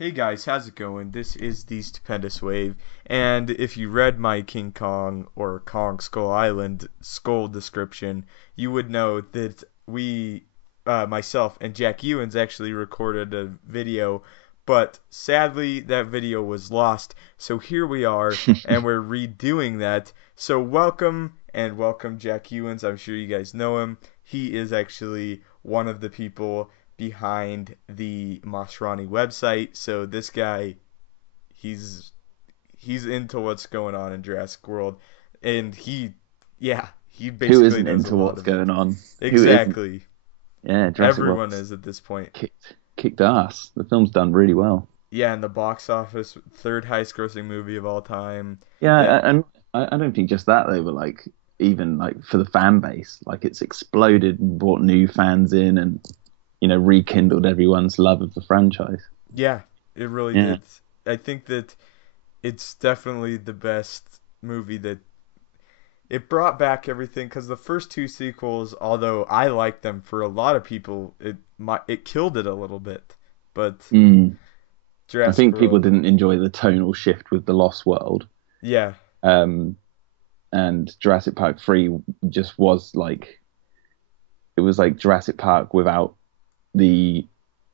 Hey guys, how's it going? This is the Stupendous Wave, and if you read my King Kong or Kong Skull Island skull description, you would know that myself and Jack Ewens actually recorded a video, but sadly that video was lost. So here we are, and we're redoing that. So welcome Jack Ewens. I'm sure you guys know him. He is actually one of the people behind the Masrani website. So this guy, he's he's into what's going on in Jurassic World, and he Who basically isn't knows a into lot what's of it. going on? Who isn't? Exactly, Yeah, Jurassic everyone World's is at this point. kicked ass. The film's done really well. Yeah, in the box office, third highest grossing movie of all time. Yeah, The and I don't think just that though, but like even like for the fan base, like it's exploded and brought new fans in and rekindled everyone's love of the franchise. Yeah, it really Yeah, did. I think that it's definitely the best movie that it brought back everything because the first two sequels, although I like them, for a lot of people, it killed it a little bit. But mm. I Jurassic think people World, didn't enjoy the tonal shift with the Lost World. yeah, Um, and Jurassic Park 3 just was like it was like Jurassic Park without the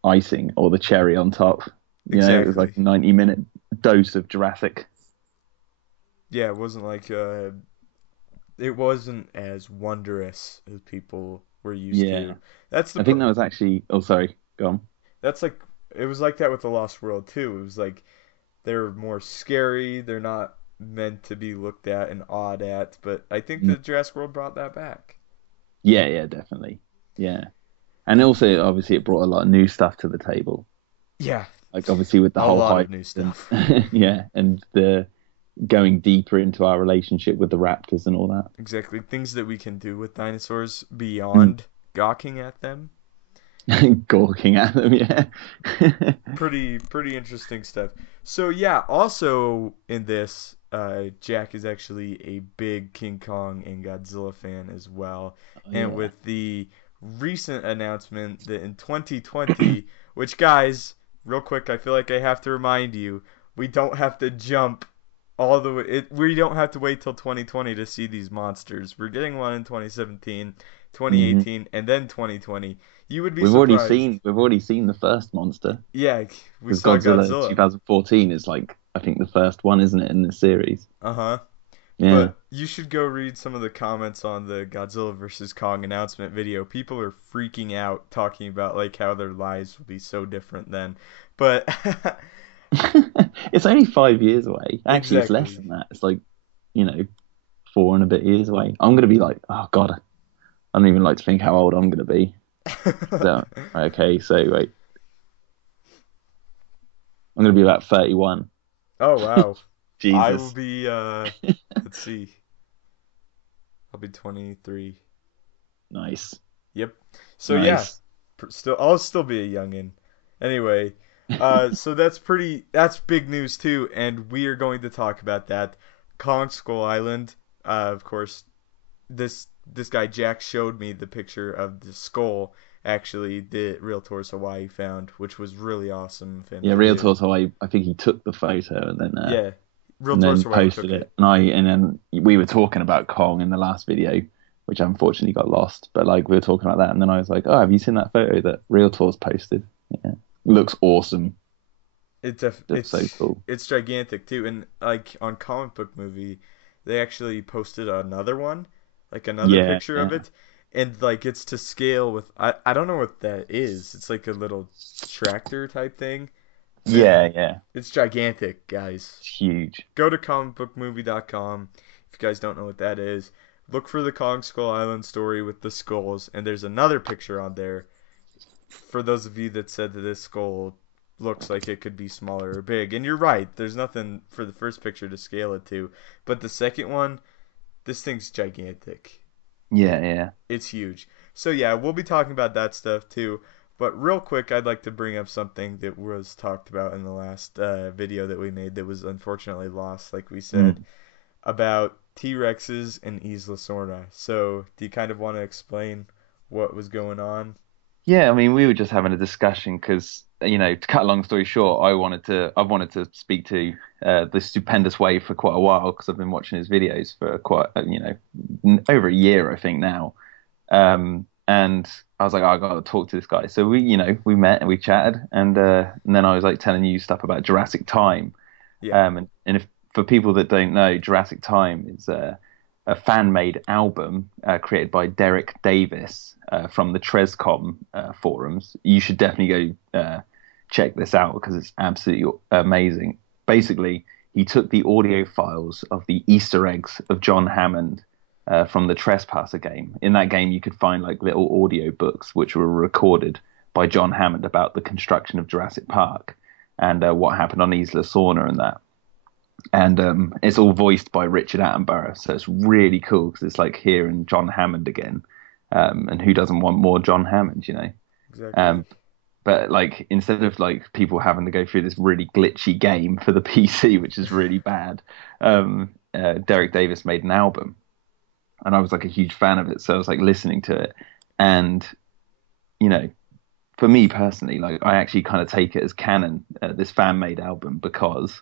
icing or the cherry on top. It was like exactly. a 90-minute dose of Jurassic. Yeah, it wasn't as wondrous as people were used Yeah. to. That's the I think that was actually, oh, sorry, go on. that's like it was like that with the Lost World too. It was like they're more scary. They're not meant to be looked at and awed at. But I think Mm. that Jurassic World brought that back. Yeah, yeah, definitely. Yeah. And also, obviously, it brought a lot of new stuff to the table. Yeah, Like, obviously, with the a whole lot of hype new and, stuff. yeah, and the going deeper into our relationship with the Raptors and all that. Exactly. Things that we can do with dinosaurs Mm. beyond gawking at them. Gawking at them, yeah. Pretty interesting stuff. So yeah, also in this, Jack is actually a big King Kong and Godzilla fan as well. Oh, And yeah. with the recent announcement that in 2020, which guys, real quick, I feel like I have to remind you, we don't have to jump all the way. We don't have to wait till 2020 to see these monsters. We're getting one in 2017, hmm 2018, and then 2020. You would be We've already surprised. seen we've already seen the first monster Yeah, we because saw Godzilla Godzilla. 2014 is like I think the first one, isn't it, in this series? Uh-huh. Yeah. But you should go read some of the comments on the Godzilla versus Kong announcement video. People are freaking out talking about like how their lives will be so different then. But It's only 5 years away. Actually, it's less exactly. than that. It's like, you know, 4 and a bit years away. I'm gonna be like, oh God, I don't even like to think how old I'm gonna be. So, okay, so wait, I'm gonna be about 31. Oh wow. I will Jesus. be let's see. I'll be 23. Nice. Yep. So yeah, Nice. I'll still be a youngin. Anyway, so that's big news too, and we are going to talk about that. Kong Skull Island. Of course, this guy Jack showed me the picture of the skull. Actually, the Real Tours Hawaii found, which was really awesome of him Yeah, to Real do. Talk. So I think he took the photo Yeah, Real and Tours then Hawaii posted took it. it. And then we were talking about Kong in the last video, which unfortunately got lost. But like we were talking about that, and then I was like, "Oh, have you seen that photo that Real Talk's posted? Yeah, looks awesome. It's a Looks so cool. it's gigantic too, and like on Comic Book Movie, they actually posted another one, like another Yeah, picture of yeah, it, and like it's to scale with I don't know what that is. It's like a little tractor type thing, yeah, and yeah. it's gigantic, guys. It's huge. Go to comicbookmovie.com if you guys don't know what that is. Look for the Kong Skull Island story with the skulls, and there's another picture on there for those of you that said that this skull looks like it could be smaller or big. And you're right, there's nothing for the first picture to scale it to. But the second one, this thing's gigantic. It Yeah, yeah. it's huge. So yeah, we'll be talking about that stuff too. But real quick, I'd like to bring up something that was talked about in the last video that we made that was unfortunately lost, like we said, Mm. about T-Rexes and Isla Sorna. So, do you kind of want to explain what was going on? Yeah, I mean, we were just having a discussion because to cut a long story short, I've wanted to speak to the stupendous Wave for quite a while because I've been watching his videos for quite, over a year, I think now. And I was like, oh, I got to talk to this guy. So we met and we chatted, and then I was like telling you stuff about Jurassic Time. Yeah. And if for people that don't know, Jurassic Time is a fan-made album created by Derek Davis from the Trescom forums. You should definitely go check this out because it's absolutely amazing. Basically, he took the audio files of the Easter eggs of John Hammond from the Trespasser game. In that game, you could find like little audio books which were recorded by John Hammond about the construction of Jurassic Park and what happened on Isla Sorna and that. And it's all voiced by Richard Attenborough, so it's really cool because it's like hearing John Hammond again. And who doesn't want more John Hammond, you know? Exactly. But like instead of like people having to go through this really glitchy game for the PC, which is really bad, Derek Davis made an album, and I was like a huge fan of it, so I was like listening to it, and you know, for me personally, like I actually kind of take it as canon, this fan made album, because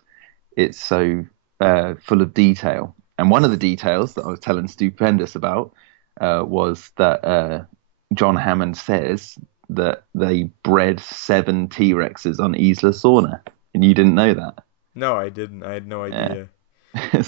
it's so full of detail. And one of the details that I was telling Stupendous about was that John Hammond says that they bred 7 T-Rexes on Isla Sorna, and you didn't know that. No, I didn't. I had no Yeah. idea.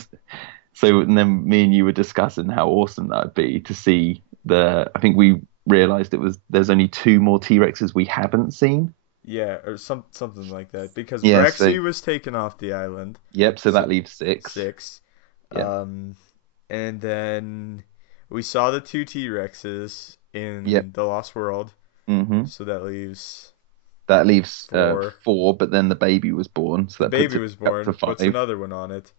So and then me and you were discussing how awesome that would be to see I think we realized there's only 2 more T-Rexes we haven't seen. Yeah, or something like that. Because Yeah, so Rexy was taken off the island. yep, so So that leaves 6. 6. Yep. And then we saw the 2 T-Rexes Yep. in the Lost World. hmm So that leaves That leaves 4. 4, but then the baby was born, so The that puts baby it was up to born, puts 5. another one on it.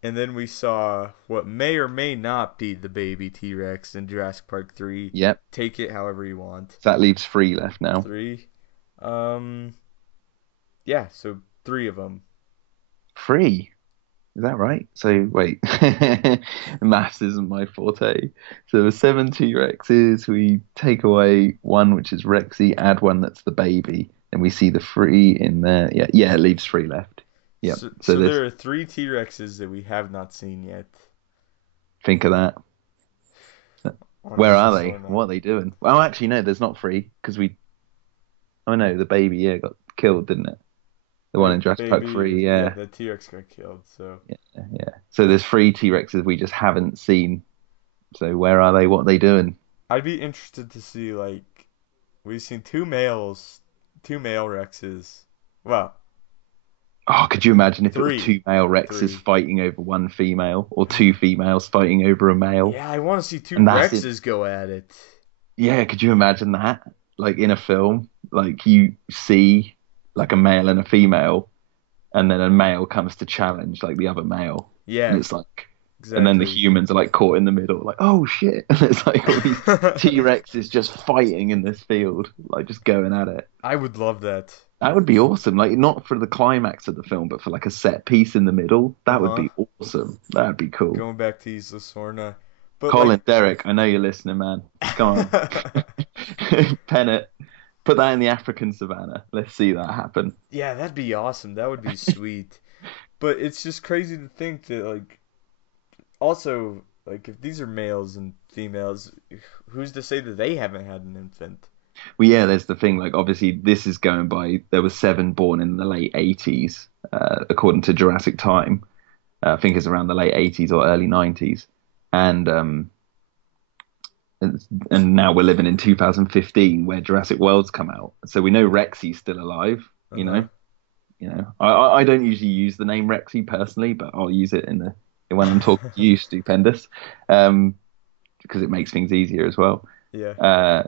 And then we saw what may or may not be the baby T-Rex in Jurassic Park 3. Yep. Take it however you want. So that leaves 3 left now. 3. Um, yeah, so 3 of them. 3. Is that right? So wait, maths isn't my forte. So there's 7 T-Rexes. We take away 1, which is Rexy, add 1 that's the baby, and we see the 3 in there. Yeah, yeah, it leaves 3 left. Yep. So, So so there's there are 3 T-Rexes that we have not seen yet. think of that. Where Honestly, are they? Sorna. What are they doing? Well, actually, no, there's not 3 because we. Oh no, the baby got killed, didn't it? The one The in Jurassic Park baby, 3, yeah, yeah. the T-Rex got killed. So Yeah, yeah. So there's 3 T-Rexes we just haven't seen. So where are they? What are they doing? I'd be interested to see like we've seen 2 males, 2 male Rexes. Well, Oh, could you imagine if it were 3, 2 male Rexes 3. fighting over 1 female, or 2 females fighting over a male? Yeah, I want to see 2 And that's it. Rexes go at it. Yeah, could you imagine that? Like in a film, like you see like a male and a female, and then a male comes to challenge like the other male, and Yeah, it's like, and then the exactly. humans are like caught in the middle, like oh shit, and it's like all these T-Rexes just fighting in this field, like just going at it. I would love that. That would be awesome. Like not for the climax of the film, but for like a set piece in the middle. That would Uh-huh. be awesome. That'd be cool. Going back to Isla Sorna. But like Colin, Derek, I know you're listening, man. Come on. Pen it. Put that in the African savannah. Let's see that happen. yeah, that'd be awesome. That would be sweet. But it's just crazy to think that like also like if these are males and females, who's to say that they haven't had an infant? Well, yeah, there's the thing. Like, obviously, this is going by. There were 7 born in the late 80s, according to Jurassic Time. I think it's around the late 80s or early 90s, and and now we're living in 2015, where Jurassic World's come out. So we know Rexy's still alive. You Uh-huh. know, I don't usually use the name Rexy personally, but I'll use it in the when I'm talking to you, Stupendous, because it makes things easier as well. Yeah.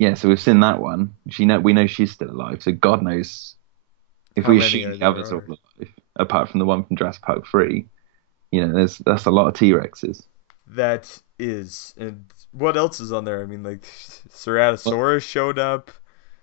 Yeah, so we've seen that one. We know she's still alive. So God knows if How we many assume are the others are there? all alive, apart from the one from Jurassic Park 3. That's a lot of T-Rexes. That is. And what else is on there? I mean, like, Well, Ceratosaurus showed up.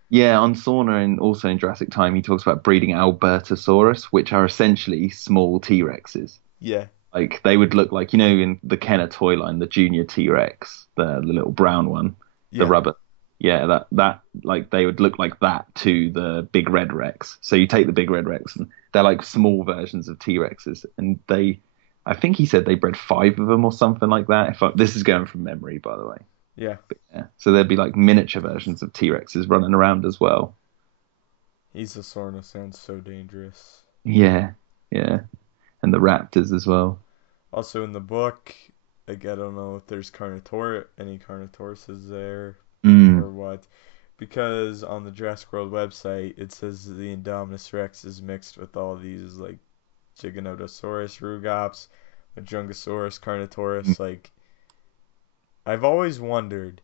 yeah, on Sorna and also in Jurassic Time, he talks about breeding Albertosaurus, which are essentially small T-Rexes. Yeah. Like they would look like, in the Kenner toy line, the junior T-Rex, the little brown one, the Yeah. rubber. Yeah, that like they would look like that to the big red Rex. So you take the big red Rex, and they're like small versions of T-Rexes, and I think he said they bred five of them or something like that. This is going from memory, by the way. Yeah, Yeah. So there'd be like miniature versions of T-Rexes running around as well. he's a Sorna sounds so dangerous. Yeah, yeah, and the Raptors as well. Also in the book, like I don't know if there's any Carnotauruses there Mm. or what, because on the Jurassic World website it says the Indominus Rex is mixed with all these like Giganotosaurus, Rugops, Majungasaurus, Carnotaurus. Like I've always wondered,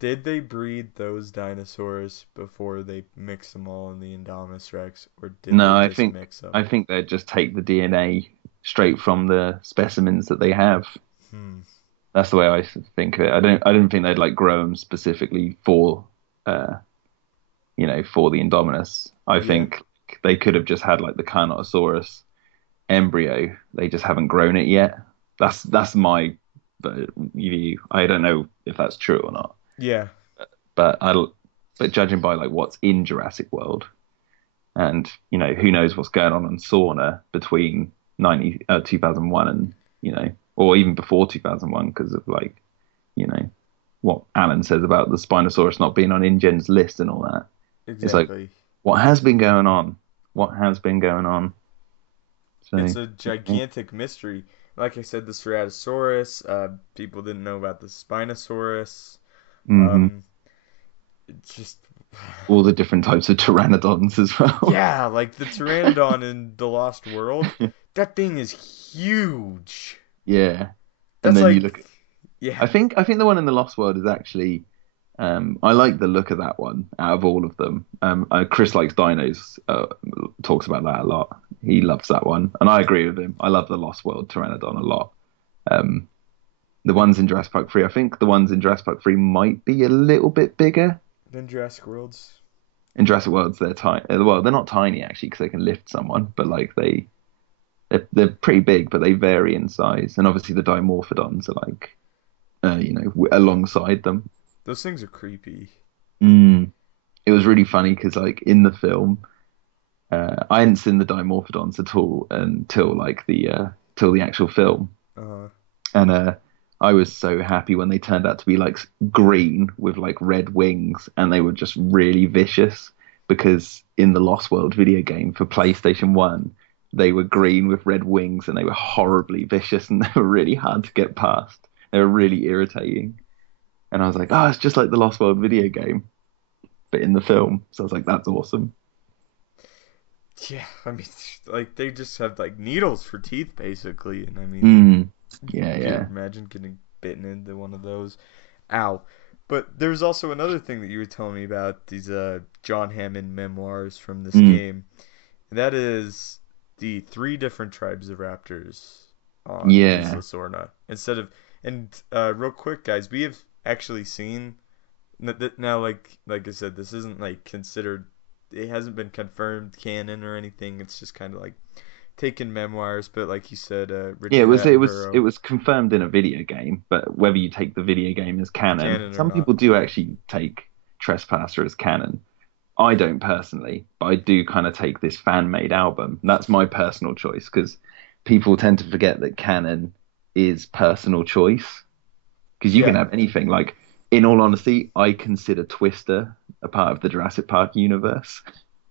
did they breed those dinosaurs before they mixed them all in the Indominus Rex, or did No, they I just think mix them? I think they'd just take the DNA straight from the specimens that they have. Hmm. That's the way I think of it. I don't think they'd like grow them specifically for uh for the Indominus. I Yeah. think they could have just had like the Carnotaurus embryo. They just haven't grown it yet. That's my view. I don't know if that's true or not, Yeah. but but judging by like what's in Jurassic World, and who knows what's going on in Sorna between 2001 and or even before 2001 because of like you know what Alan says about the Spinosaurus not being on InGen's list and all that. It's like Exactly. what has been going on? What has been going on? So It's a gigantic mystery. Like I said, the Ceratosaurus. People didn't know about the Spinosaurus. hmm Um, it just all the different types of pteranodons as well. yeah, like the Pteranodon in The Lost World. That thing is huge. Yeah, and That's then you like, look. yeah, I think the one in the Lost World is actually. I like the look of that one out of all of them. Chris likes dinos. Talks about that a lot. He loves that one, and I agree with him. I love the Lost World Pteranodon a lot. Um, the ones in Jurassic Park 3, I think the ones in Jurassic Park 3 might be a little bit bigger. then Jurassic Worlds. In Jurassic Worlds, they're tiny. Well, they're not tiny actually because they can lift someone, but like they're pretty big, but they vary in size. And obviously the Dimorphodons are like alongside them. Those things are creepy. Mm. It was really funny because like in the film, I hadn't seen the Dimorphodons at all until like the till the actual film, Uh, and I was so happy when they turned out to be like green with like red wings, and they were just really vicious because in the Lost World video game for PlayStation 1, they were green with red wings and they were horribly vicious and they were really hard to get past. They were really irritating. And I was like, oh, it's just like the Lost World video game, but in the film. So I was like, that's awesome. yeah, I mean, like they just have like needles for teeth basically, and I mean, Mm. Yeah, you could yeah. imagine getting bitten into one of those. Ow. But there's also another thing that you were telling me about these John Hammond memoirs from this Mm. game. And that is the three different tribes of raptors on Yeah. Isla Sorna. Instead of and real quick guys, we have actually seen now like I said, this isn't like considered, it hasn't been confirmed canon or anything. It's just kind of like taken memoirs, but like you said, Yeah, it Richard was it was it Attenborough was confirmed in a video game, but whether you take the video game as canon, canon or some not. people do actually take Trespasser as canon. I don't personally, but I do kind of take this fan-made album. That's my personal choice because people tend to forget that canon is personal choice because you can Yeah, have anything. Like, in all honesty, I consider Twister a part of the Jurassic Park universe.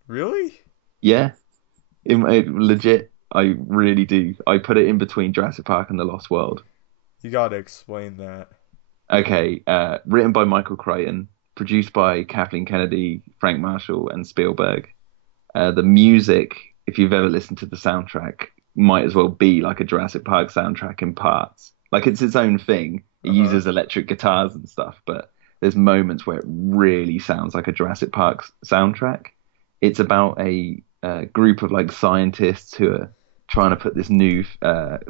really? Yeah, legit, I really do. I put it in between Jurassic Park and The Lost World. You gotta explain that. Okay, written by Michael Crichton, produced by Kathleen Kennedy, Frank Marshall, and Spielberg. The music, if you've ever listened to the soundtrack, might as well be like a Jurassic Park soundtrack in parts. Like it's its own thing. It Uh-huh. uses electric guitars and stuff, but there's moments where it really sounds like a Jurassic Park soundtrack. It's about a group of like scientists who are trying to put this new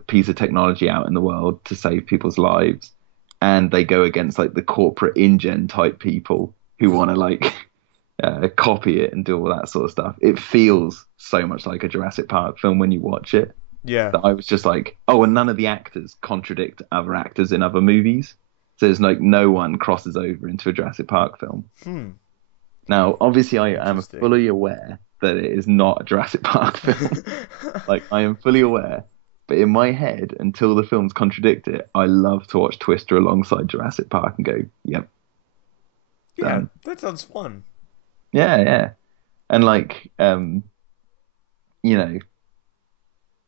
piece of technology out in the world to save people's lives, and they go against like the corporate InGen type people who want to like copy it and do all that sort of stuff. It feels so much like a Jurassic Park film when you watch it Yeah. that I was just like, oh, and none of the actors contradict other actors in other movies. So it's like no one crosses over into a Jurassic Park film. Hmm. Now, obviously, I am Interesting. fully aware that it is not a Jurassic Park film. Like, I am fully aware. But in my head, until the films contradict it, I love to watch Twister alongside Jurassic Park and go, yep, Yeah, done. that sounds fun. Yeah, yeah. And like, you know,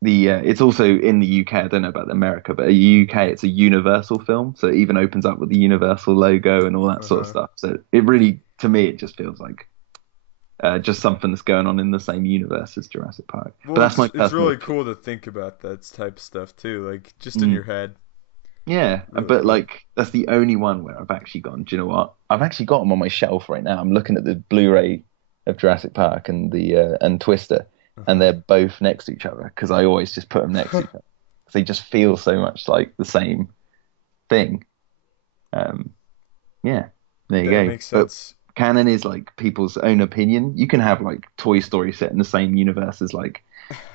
the it's also in the UK. I don't know about America, but in the UK, it's a Universal film, so it even opens up with the Universal logo and all that sort of Uh-huh. stuff. So it really, to me, it just feels like just something that's going on in the same universe as Jurassic Park. But Well, that's my it's personal really opinion. cool to think about that type of stuff too, like just in Mm. your head. Yeah, Really but cool. like that's the only one where I've actually gone. Do you know what? I've actually got them on my shelf right now. I'm looking at the Blu-ray of Jurassic Park and Twister, and Uh-huh. they're both next to each other because I always just put them next to each other. 'Cause they just feel so much like the same thing. Um, yeah, there you That go. makes But sense. canon is like people's own opinion. You can have like Toy Story set in the same universe as like,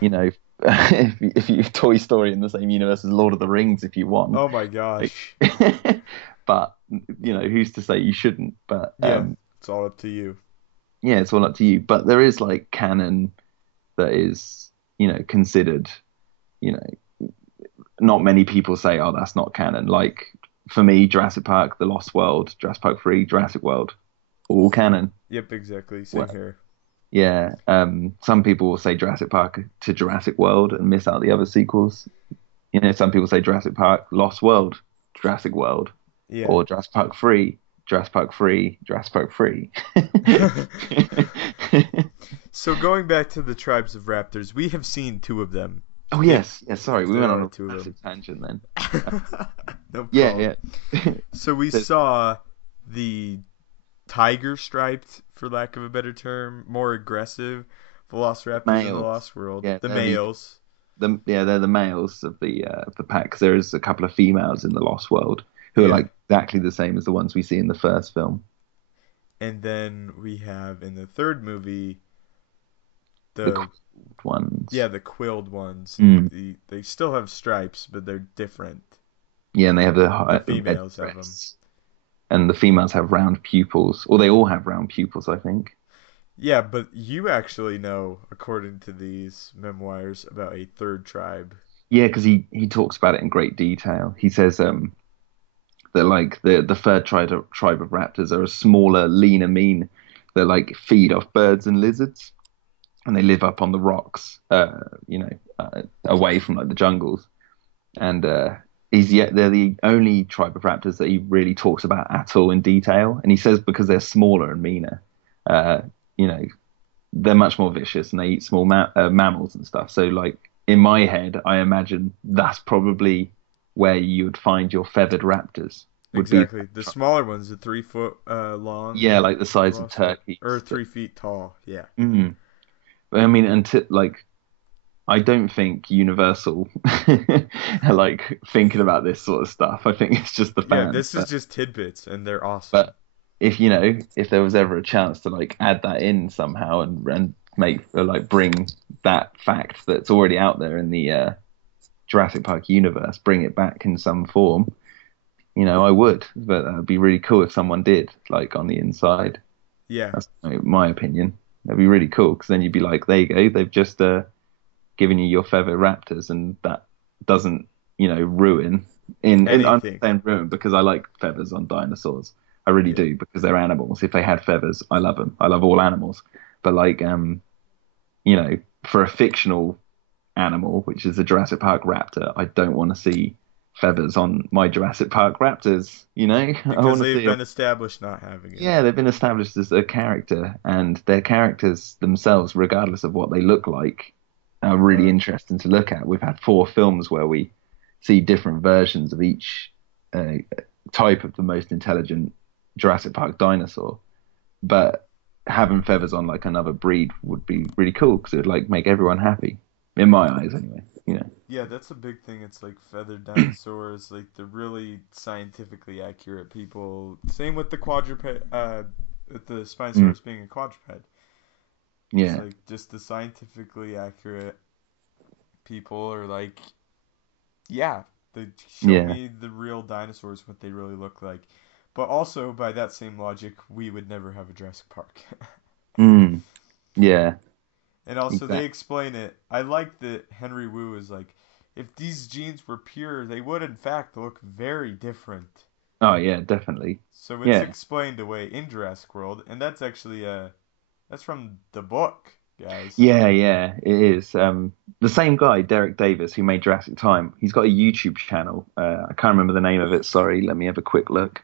you know, if you Toy Story in the same universe as Lord of the Rings if you want. Oh my Like, gosh. but who's to say you shouldn't? But Yeah, it's all up to you. yeah, it's all up to you. But there is like canon that is, considered, you know, not many people say, oh, that's not canon. Like for me, Jurassic Park, The Lost World, Jurassic Park 3, Jurassic World, all canon. Yep, exactly. Same Well, here. yeah. Some people will say Jurassic Park to Jurassic World and miss out the other sequels. Some people say Jurassic Park, Lost World, Jurassic World, Yeah. or Jurassic Park 3, Jurassic Park 3, Jurassic Park 3. So going back to the tribes of raptors, we have seen two of them. Oh If yes, yes. Sorry, we there went on are a two of massive tangent then. Uh, them. No problem. yeah, yeah. So we There's saw the tiger striped, for lack of a better term, more aggressive velociraptors in the males. Lost World. Yeah, The males. they're the males of the pack. 'Cause there is a couple of females in the Lost World who are Yeah. like exactly the same as the ones we see in the first film. And then we have in the third movie The the cooled ones. the quilled ones. Mm. They still have stripes, but they're different. Yeah, and they have The the red females have them. breasts, and the females have round pupils, or they all have round pupils, I think. Yeah, but you actually know, according to these memoirs, about a third tribe. Yeah, because he talks about it in great detail. He says that like the third tribe of raptors are a smaller, leaner, mean. They like feed off birds and lizards, and they live up on the rocks, away from like the jungles. And he's yet they're the only tribe of raptors that he really talks about at all in detail. And he says because they're smaller and meaner, uh, you know, they're much more vicious and they eat small mammals and stuff. So like in my head, I imagine that's probably where you would find your feathered raptors would be Exactly. The smaller ones, the 3 foot long yeah, like the size of velociraptor, or turkeys. But 3 feet tall. Yeah. but I mean, until like I don't think Universal are like thinking about this sort of stuff. I think it's just the Yeah, fans. this is just tidbits, and they're awesome. But if there was ever a chance to like add that in somehow and make like bring that fact that's already out there in the Jurassic Park universe, bring it back in some form, I would. But that'd be really cool if someone did, like on the inside. Yeah, That's my opinion. That'd be really cool because then you'd be like, there you go, they've just given you your feather raptors, and that doesn't, ruin. I'm anything. saying ruin because I like feathers on dinosaurs. I really Yeah. do because they're animals. If they had feathers, I love them. I love all animals. But like, you know, for a fictional animal, which is a Jurassic Park raptor, I don't want to see feathers on my Jurassic Park raptors. I Because want to they've see. been established not having it. Yeah, they've been established as a character, and their characters themselves, regardless of what they look like, are really Uh-huh. interesting to look at. We've had 4 films where we see different versions of each uh, type of the most intelligent Jurassic Park dinosaur, but having feathers on like another breed would be really cool because it would like make everyone happy, in my eyes, anyway. Yeah, that's a big thing. It's like feathered dinosaurs, like the really scientifically accurate people. Same with the quadruped, with the Mm, Spinosaurus being a quadruped. It's yeah, like just the scientifically accurate people are like, yeah. They show Yeah. me the real dinosaurs, what they really look like. But also, by that same logic, we would never have a Jurassic Park. Mm. Yeah. And also, they Exactly. explain it. I like that Henry Wu is like, if these genes were pure, they would in fact look very different. Oh yeah, definitely. So it's Yeah. explained away in Jurassic World, and that's actually that's from the book, guys. Yeah, yeah, it is. The same guy, Derek Davis, who made Jurassic Time, he's got a YouTube channel. I can't remember the name of it. Sorry, let me have a quick look.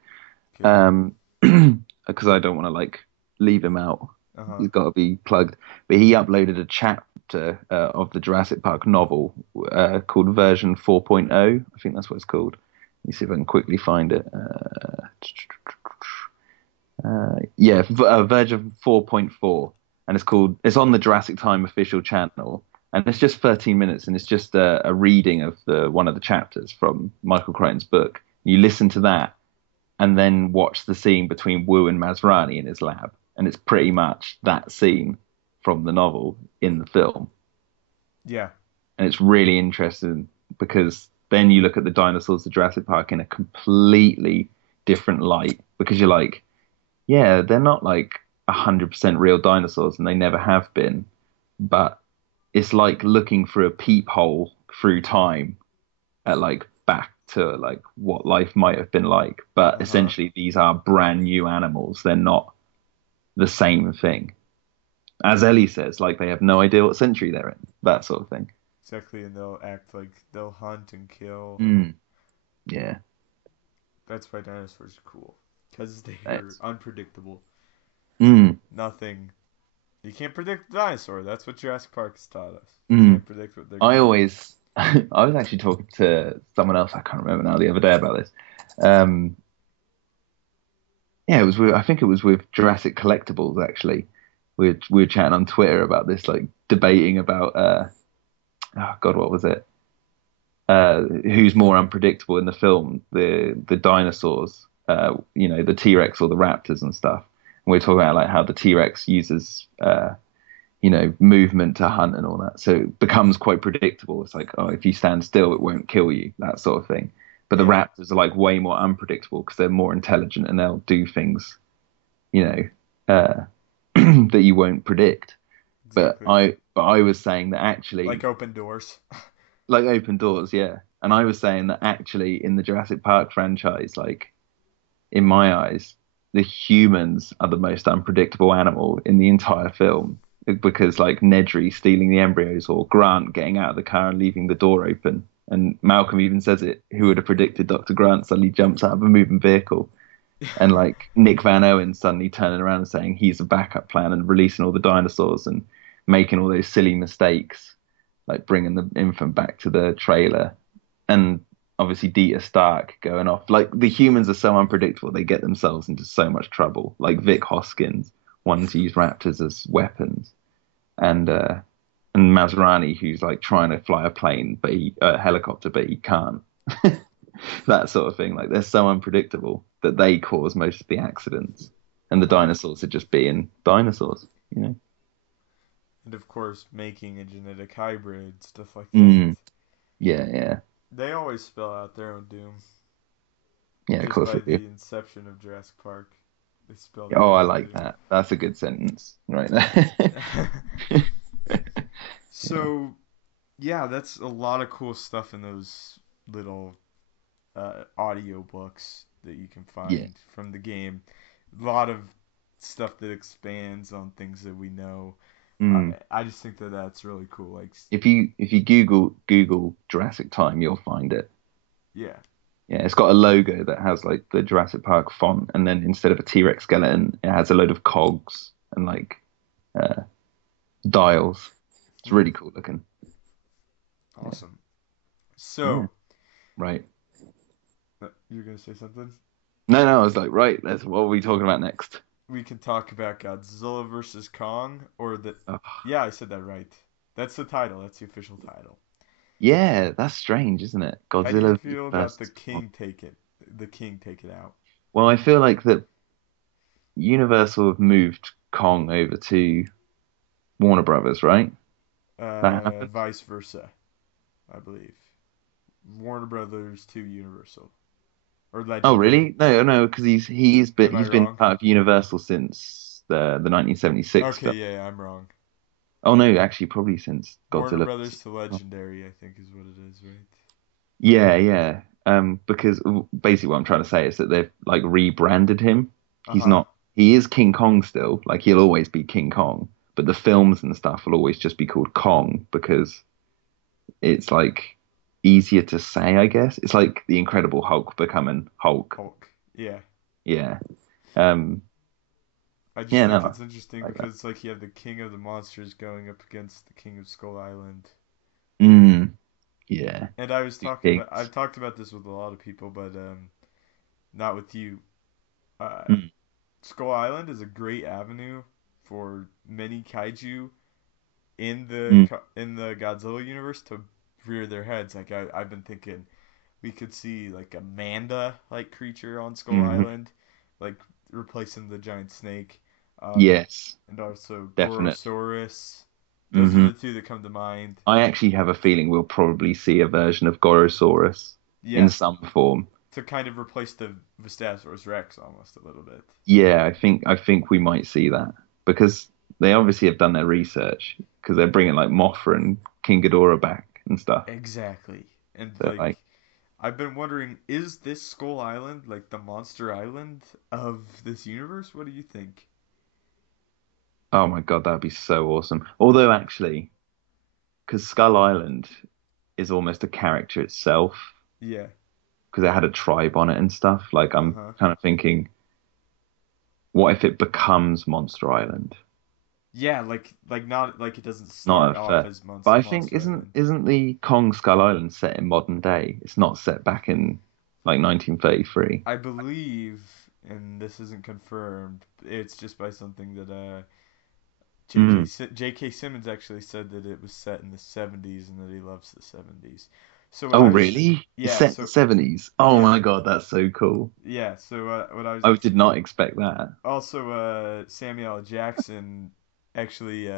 Okay. Um, because I don't want to like leave him out. Uh huh. He's got to be plugged. But he uploaded a chapter of the Jurassic Park novel called version 4.0. I think that's what it's called. Let me see if I can quickly find it. Yeah, version 4.4, and it's on the Jurassic Time official channel, and it's just 13 minutes, and it's just a reading of the one of the chapters from Michael Crichton's book. You listen to that, and then watch the scene between Wu and Masrani in his lab, and it's pretty much that scene from the novel in the film, Yeah. and it's really interesting because then you look at the dinosaurs of Jurassic Park in a completely different light because you're like, yeah, they're not like 100% real dinosaurs, and they never have been, but it's like looking through a peephole through time at like back to like what life might have been like. But Uh huh. essentially, these are brand new animals. They're not the same thing. As Ellie says, like they have no idea what century they're in, that sort of thing. Exactly, and they'll act like they'll hunt and kill. Mm, yeah, That's why dinosaurs are cool, because they're it's, unpredictable. mm, Nothing. You can't predict the dinosaur. That's what Jurassic Park has taught us. You mm. can't predict what they're I gonna do. always, I was actually talking to someone else, I can't remember now, the other day about this. Um, yeah, it was I think it was with Jurassic Collectibles actually. We were chatting on Twitter about this, like debating about oh God, what was it? Who's more unpredictable in the film, the dinosaurs, the T Rex or the Raptors and stuff. And we are talking about like how the T Rex uses movement to hunt and all that, so it becomes quite predictable. It's like, oh, if you stand still, it won't kill you, that sort of thing. But the Yeah, Raptors are like way more unpredictable because they're more intelligent and they'll do things, you know, that you won't predict. But exactly. I was saying that Like actually, open doors. like open doors, yeah. And I was saying that actually in the Jurassic Park franchise, like in my eyes, the humans are the most unpredictable animal in the entire film because like Nedry stealing the embryos or Grant getting out of the car and leaving the door open. And Malcolm even says it, who would have predicted Dr. Grant suddenly jumps out of a moving vehicle? And like Nick Van Owen suddenly turning around and saying he's a backup plan and releasing all the dinosaurs and making all those silly mistakes, like bringing the infant back to the trailer, and obviously Dieter Stark going off. Like the humans are so unpredictable; they get themselves into so much trouble. Like Vic Hoskins wanting to use raptors as weapons, and uh, and Masrani who's like trying to fly a plane, but a helicopter, but he can't. That sort of thing. Like they're so unpredictable that they cause most of the accidents, and the Uh-huh. dinosaurs are just being dinosaurs. You know. And of course, making a genetic hybrid, stuff like that. Mm, yeah, yeah, They always spell out their own doom. yeah. Of Just course by they do. the inception of Jurassic Park, they spelled out Oh, I their own like doom. that. That's a good sentence right there. Yeah. So, yeah, that's a lot of cool stuff in those little audio books that you can Yeah. find from the game. A lot of stuff that expands on things that we know. I, Mm. I just think that that's really cool. Like, If you Google Jurassic Time, you'll find it. yeah, Yeah, it's got a logo that has like the Jurassic Park font, and then instead of a T-Rex skeleton, it has a load of cogs and like uh, dials. It's hmm, really cool looking. Yeah. awesome. Yeah. So, Right. you're gonna say something? No, no, I was like, right, let's what are we talking about next? We can talk about Godzilla versus Kong, or the. Oh, Yeah, I said that right. That's the title. That's the official title. yeah, that's strange, isn't it? How do you Godzilla feel about the versus Kong. King take it? The King take it out. Well, I feel like that Universal have moved Kong over to Warner Brothers, right? That happened. Vice versa, I believe. Warner Brothers to Universal or Oh, Legendary. really? No, no, because Am I he's been wrong? part of Universal since the 1976 Okay, film. yeah, I'm wrong. Oh no, actually, probably since Warner Godzilla. Brothers to Legendary, I think is what it is, right? Yeah, yeah. Because basically what I'm trying to say is that they've like rebranded him. Uh He's huh. not. He is King Kong still. Like he'll always be King Kong, but the films and stuff will always just be called Kong because it's like easier to say, I guess. It's like the Incredible Hulk becoming Hulk. Hulk. Yeah. Yeah. Um. I just Yeah. think No. it's interesting Like that. because like you have the King of the Monsters going up against the King of Skull Island. Mm, yeah. And I was Two talking about kings. I've talked about this with a lot of people, but not with you. Uh, Mm, Skull Island is a great avenue for many kaiju mm, in the Godzilla universe to rear their heads. Like I've been thinking we could see like a manda like creature on Skull mm. Island, like replacing the giant snake, um, Yes, and also definitely. Gorosaurus. Those are Hmm. the two that come to mind. I actually have a feeling we'll probably see a version of Gorosaurus in Yeah, some form. to kind of replace the Vistasaurus Rex almost a little bit. Yeah, I think we might see that because they obviously have done their research because they're bringing like Mothra and King Ghidorah back and stuff. Exactly. And So like, I've been wondering, is this Skull Island like the monster island of this universe? What do you think? oh my God, that'd be so awesome. Although actually, because Skull Island is almost a character itself Yeah. because it had a tribe on it and stuff. Like I'm Uh-huh. kind of thinking, what if it becomes Monster Island? Yeah, like not like it doesn't Not start at off first. as But I think Monster isn't Island. isn't the Kong Skull Island set in modern day? It's not set back in like 1933. I believe, and this isn't confirmed, it's just by something that Mm. J.K. Simmons actually said that it was set in the 70s and that he loves the 70s. So what Oh, I was really? It's yeah, set in the so 70s. Oh yeah, my God, that's so cool. yeah, so what I was I did not expect that. also Samuel L. Jackson actually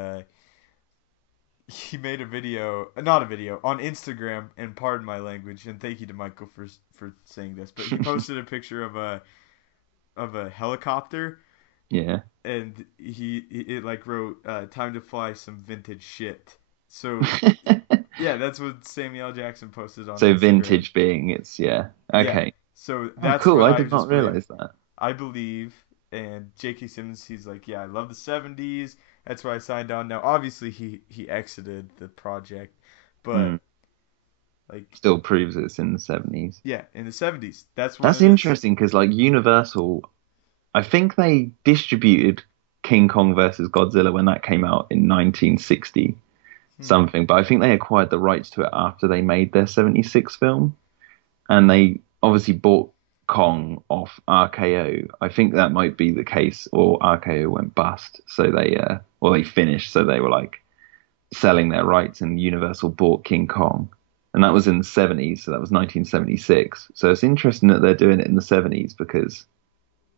he made a video, not a video, on Instagram, and pardon my language, and thank you to Michael for saying this, but he posted a picture of a helicopter, Yeah. and it like wrote time to fly some vintage shit. So yeah, that's what Samuel L. Jackson posted on So Instagram. vintage being it's yeah. Yeah, Okay. so Oh, that's cool. what I I did not just believe. realize that. I believe, and J.K. Simmons, he's like, yeah, I love the '70s. That's why I signed on. Now, obviously, he exited the project, Hmm. but like, Still proves it's in the 70s. yeah, in the '70s, that's when That's it is. interesting because like Universal, I think they distributed King Kong versus Godzilla when that came out in 1960 Hmm. something, but I think they acquired the rights to it after they made their 76 film. And they obviously bought Kong off RKO. I think that might be the case, or RKO went bust, so they finished, so they were like selling their rights, and Universal bought King Kong, and that was in the 70s, so that was 1976. So it's interesting that they're doing it in the 70s because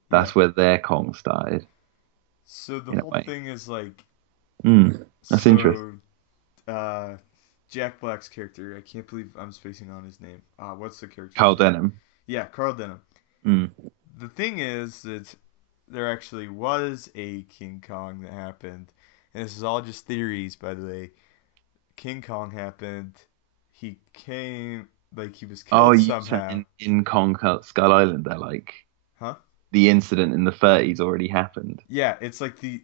Yeah. that's where their Kong started So the in a whole way. thing is like, That's interesting. so uh, Jack Black's character. I can't believe I'm spacing on his name. What's the character's Carl name? Denham. Yeah, Carl Denham. Mm. The thing is that there actually was a King Kong that happened, and this is all just theories, by the way. King Kong happened. He came like he was Oh, killed you meant somehow. in Kong Skull Island, they're like Huh? the incident in the 30s already happened. Yeah, it's like the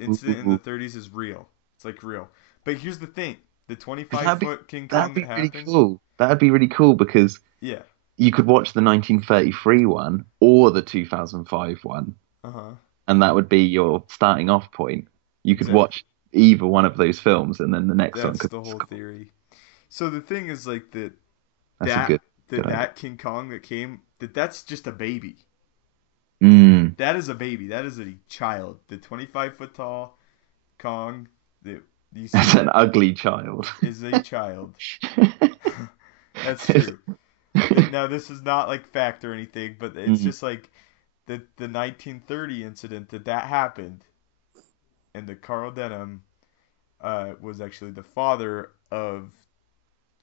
incident in the Ooh. 30s is real. It's like real. But here's the thing: the Because 25 foot King Kong that'd that be really happened. cool. That'd be really cool because Yeah. you could watch the 1933 one or the 2005 one, Uh huh. and that would be your starting off point. You could Exactly. watch either one of those films, and then the next one That's could the be whole Skull. theory. So the thing is like That's a that good idea. that King Kong that came that's just a baby. Mm, That is a baby. That is a child. The 25-foot tall Kong that you that's see an ugly child. is a child. That's true. Now this is not like fact or anything, but it's Mm, just like the 1930 incident that happened, and the Carl Denham was actually the father of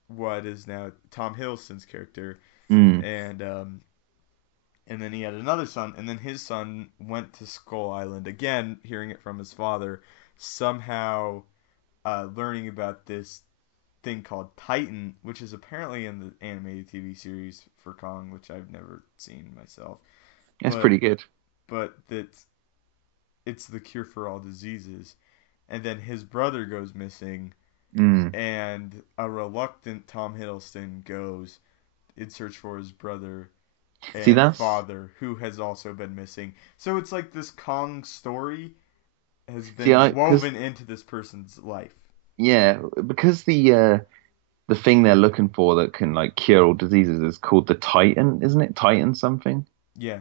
what is now Tom Hiddleston's character, Mm. and then he had another son, and then his son went to Skull Island again, hearing it from his father, somehow learning about this thing called Titan, which is apparently in the animated TV series for Kong, which I've never seen myself, That's but pretty good. that it's the cure for all diseases. And then his brother goes missing, Mm. and a reluctant Tom Hiddleston goes in search for his brother See, and that's father, who has also been missing. So it's like this Kong story has see, been I because woven into this person's life. yeah, because the thing they're looking for that can like cure all diseases is called the Titan, isn't it? Titan something? Yeah,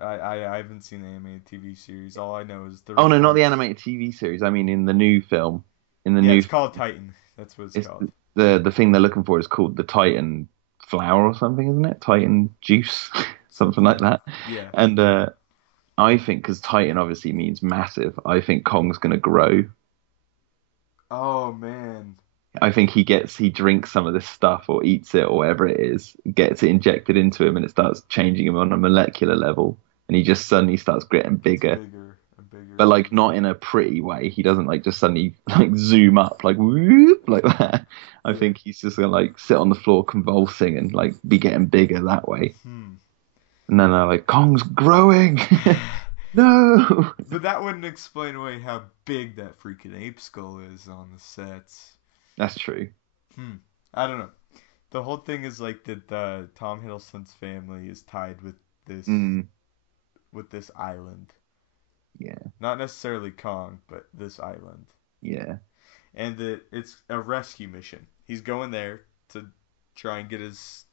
I haven't seen the animated TV series. All I know is the Oh no, not the reports. animated TV series. I mean, in the new film, in the Yeah, new it's film, called Titan. That's what it's it's called. the thing they're looking for is called the Titan flower or something, isn't it? Titan juice, something like that. Yeah. And I think because Titan obviously means massive, I think Kong's gonna grow. Oh man. I think he drinks some of this stuff or eats it or whatever it is, gets it injected into him, and it starts changing him on a molecular level, and he just suddenly starts getting Gets bigger. bigger and bigger. But like not in a pretty way. He doesn't like just suddenly like zoom up like whoop like that. I Yeah. think he's just gonna like sit on the floor convulsing and like be getting bigger that way. Hmm. And then they're like, Kong's growing. No. But that wouldn't explain away how big that freaking ape skull is on the sets. That's true. Hmm. I don't know. The whole thing is like that Tom Hiddleston's family is tied this Mm, with this island. yeah, Not necessarily Kong, but this island. yeah, And that it's a rescue mission. He's going there to try and get his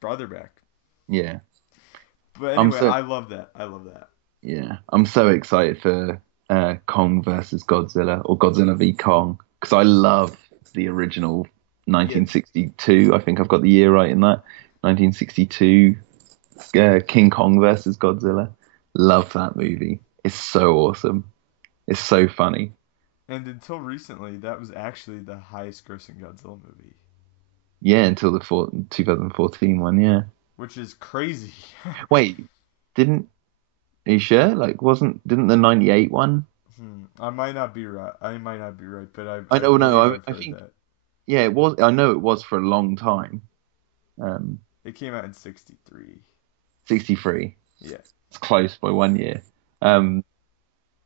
brother back. yeah. But I'm anyway, so I love that. I love that. yeah. I'm so excited for Kong versus Godzilla or Godzilla v Kong because I love the original Yeah. 1962. I think I've got the year right in that. 1962 King Kong versus Godzilla. Love that movie. It's so awesome. It's so funny. And until recently, that was actually the highest grossing Godzilla movie, Yeah, until the 2014 one. Yeah. which is crazy. Wait, didn't? Are you sure? Like, didn't the 98 one? I might not be right. I might not be right, but I I don't know. believe I've I heard think that. yeah, it was. I know it was for a long time. It came out in '63. 63. Yeah. It's close by 1 year. Um,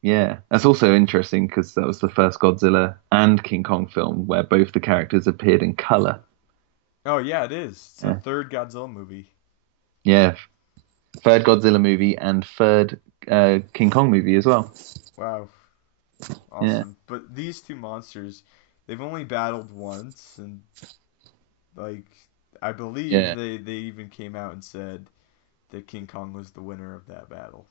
yeah, that's also interesting because that was the first Godzilla and King Kong film where both the characters appeared in color. Oh yeah, it is. It's the Yeah, third Godzilla movie. yeah. Third Godzilla movie and third King Kong movie as well. Wow, Yeah, awesome. But these two monsters, they've only battled once, and like I believe yeah. they even came out and said that King Kong was the winner of that battle.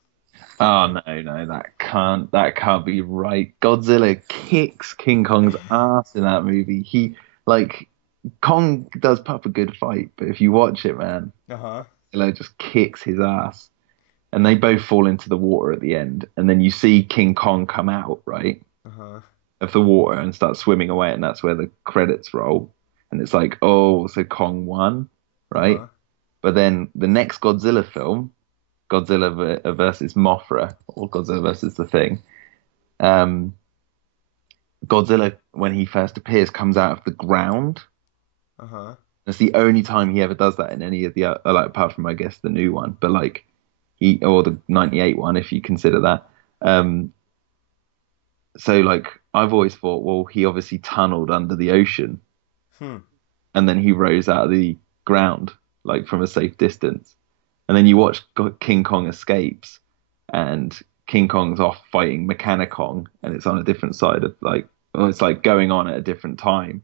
Oh no, no, that can't be right. Godzilla kicks King Kong's ass in that movie. He like Kong does put up a good fight, but if you watch it, man, Uh huh. Godzilla just kicks his ass, and they both fall into the water at the end, and then you see King Kong come out right Uh huh. of the water and start swimming away, and that's where the credits roll, and it's like, oh, so Kong won, Uh right? huh. But then the next Godzilla film, Godzilla versus Mothra, or Godzilla versus the Thing. Um, Godzilla, when he first appears, comes out of the ground. Uh huh. That's the only time he ever does that in any of the like apart from I guess the new one, but like he or the '98 one if you consider that. Um, so like I've always thought, well, he obviously tunneled under the ocean Hmm. and then he rose out of the ground like from a safe distance. And then you watch King Kong escapes, and King Kong's off fighting Mechanicong, and it's on a different side of like, well, it's like going on at a different time.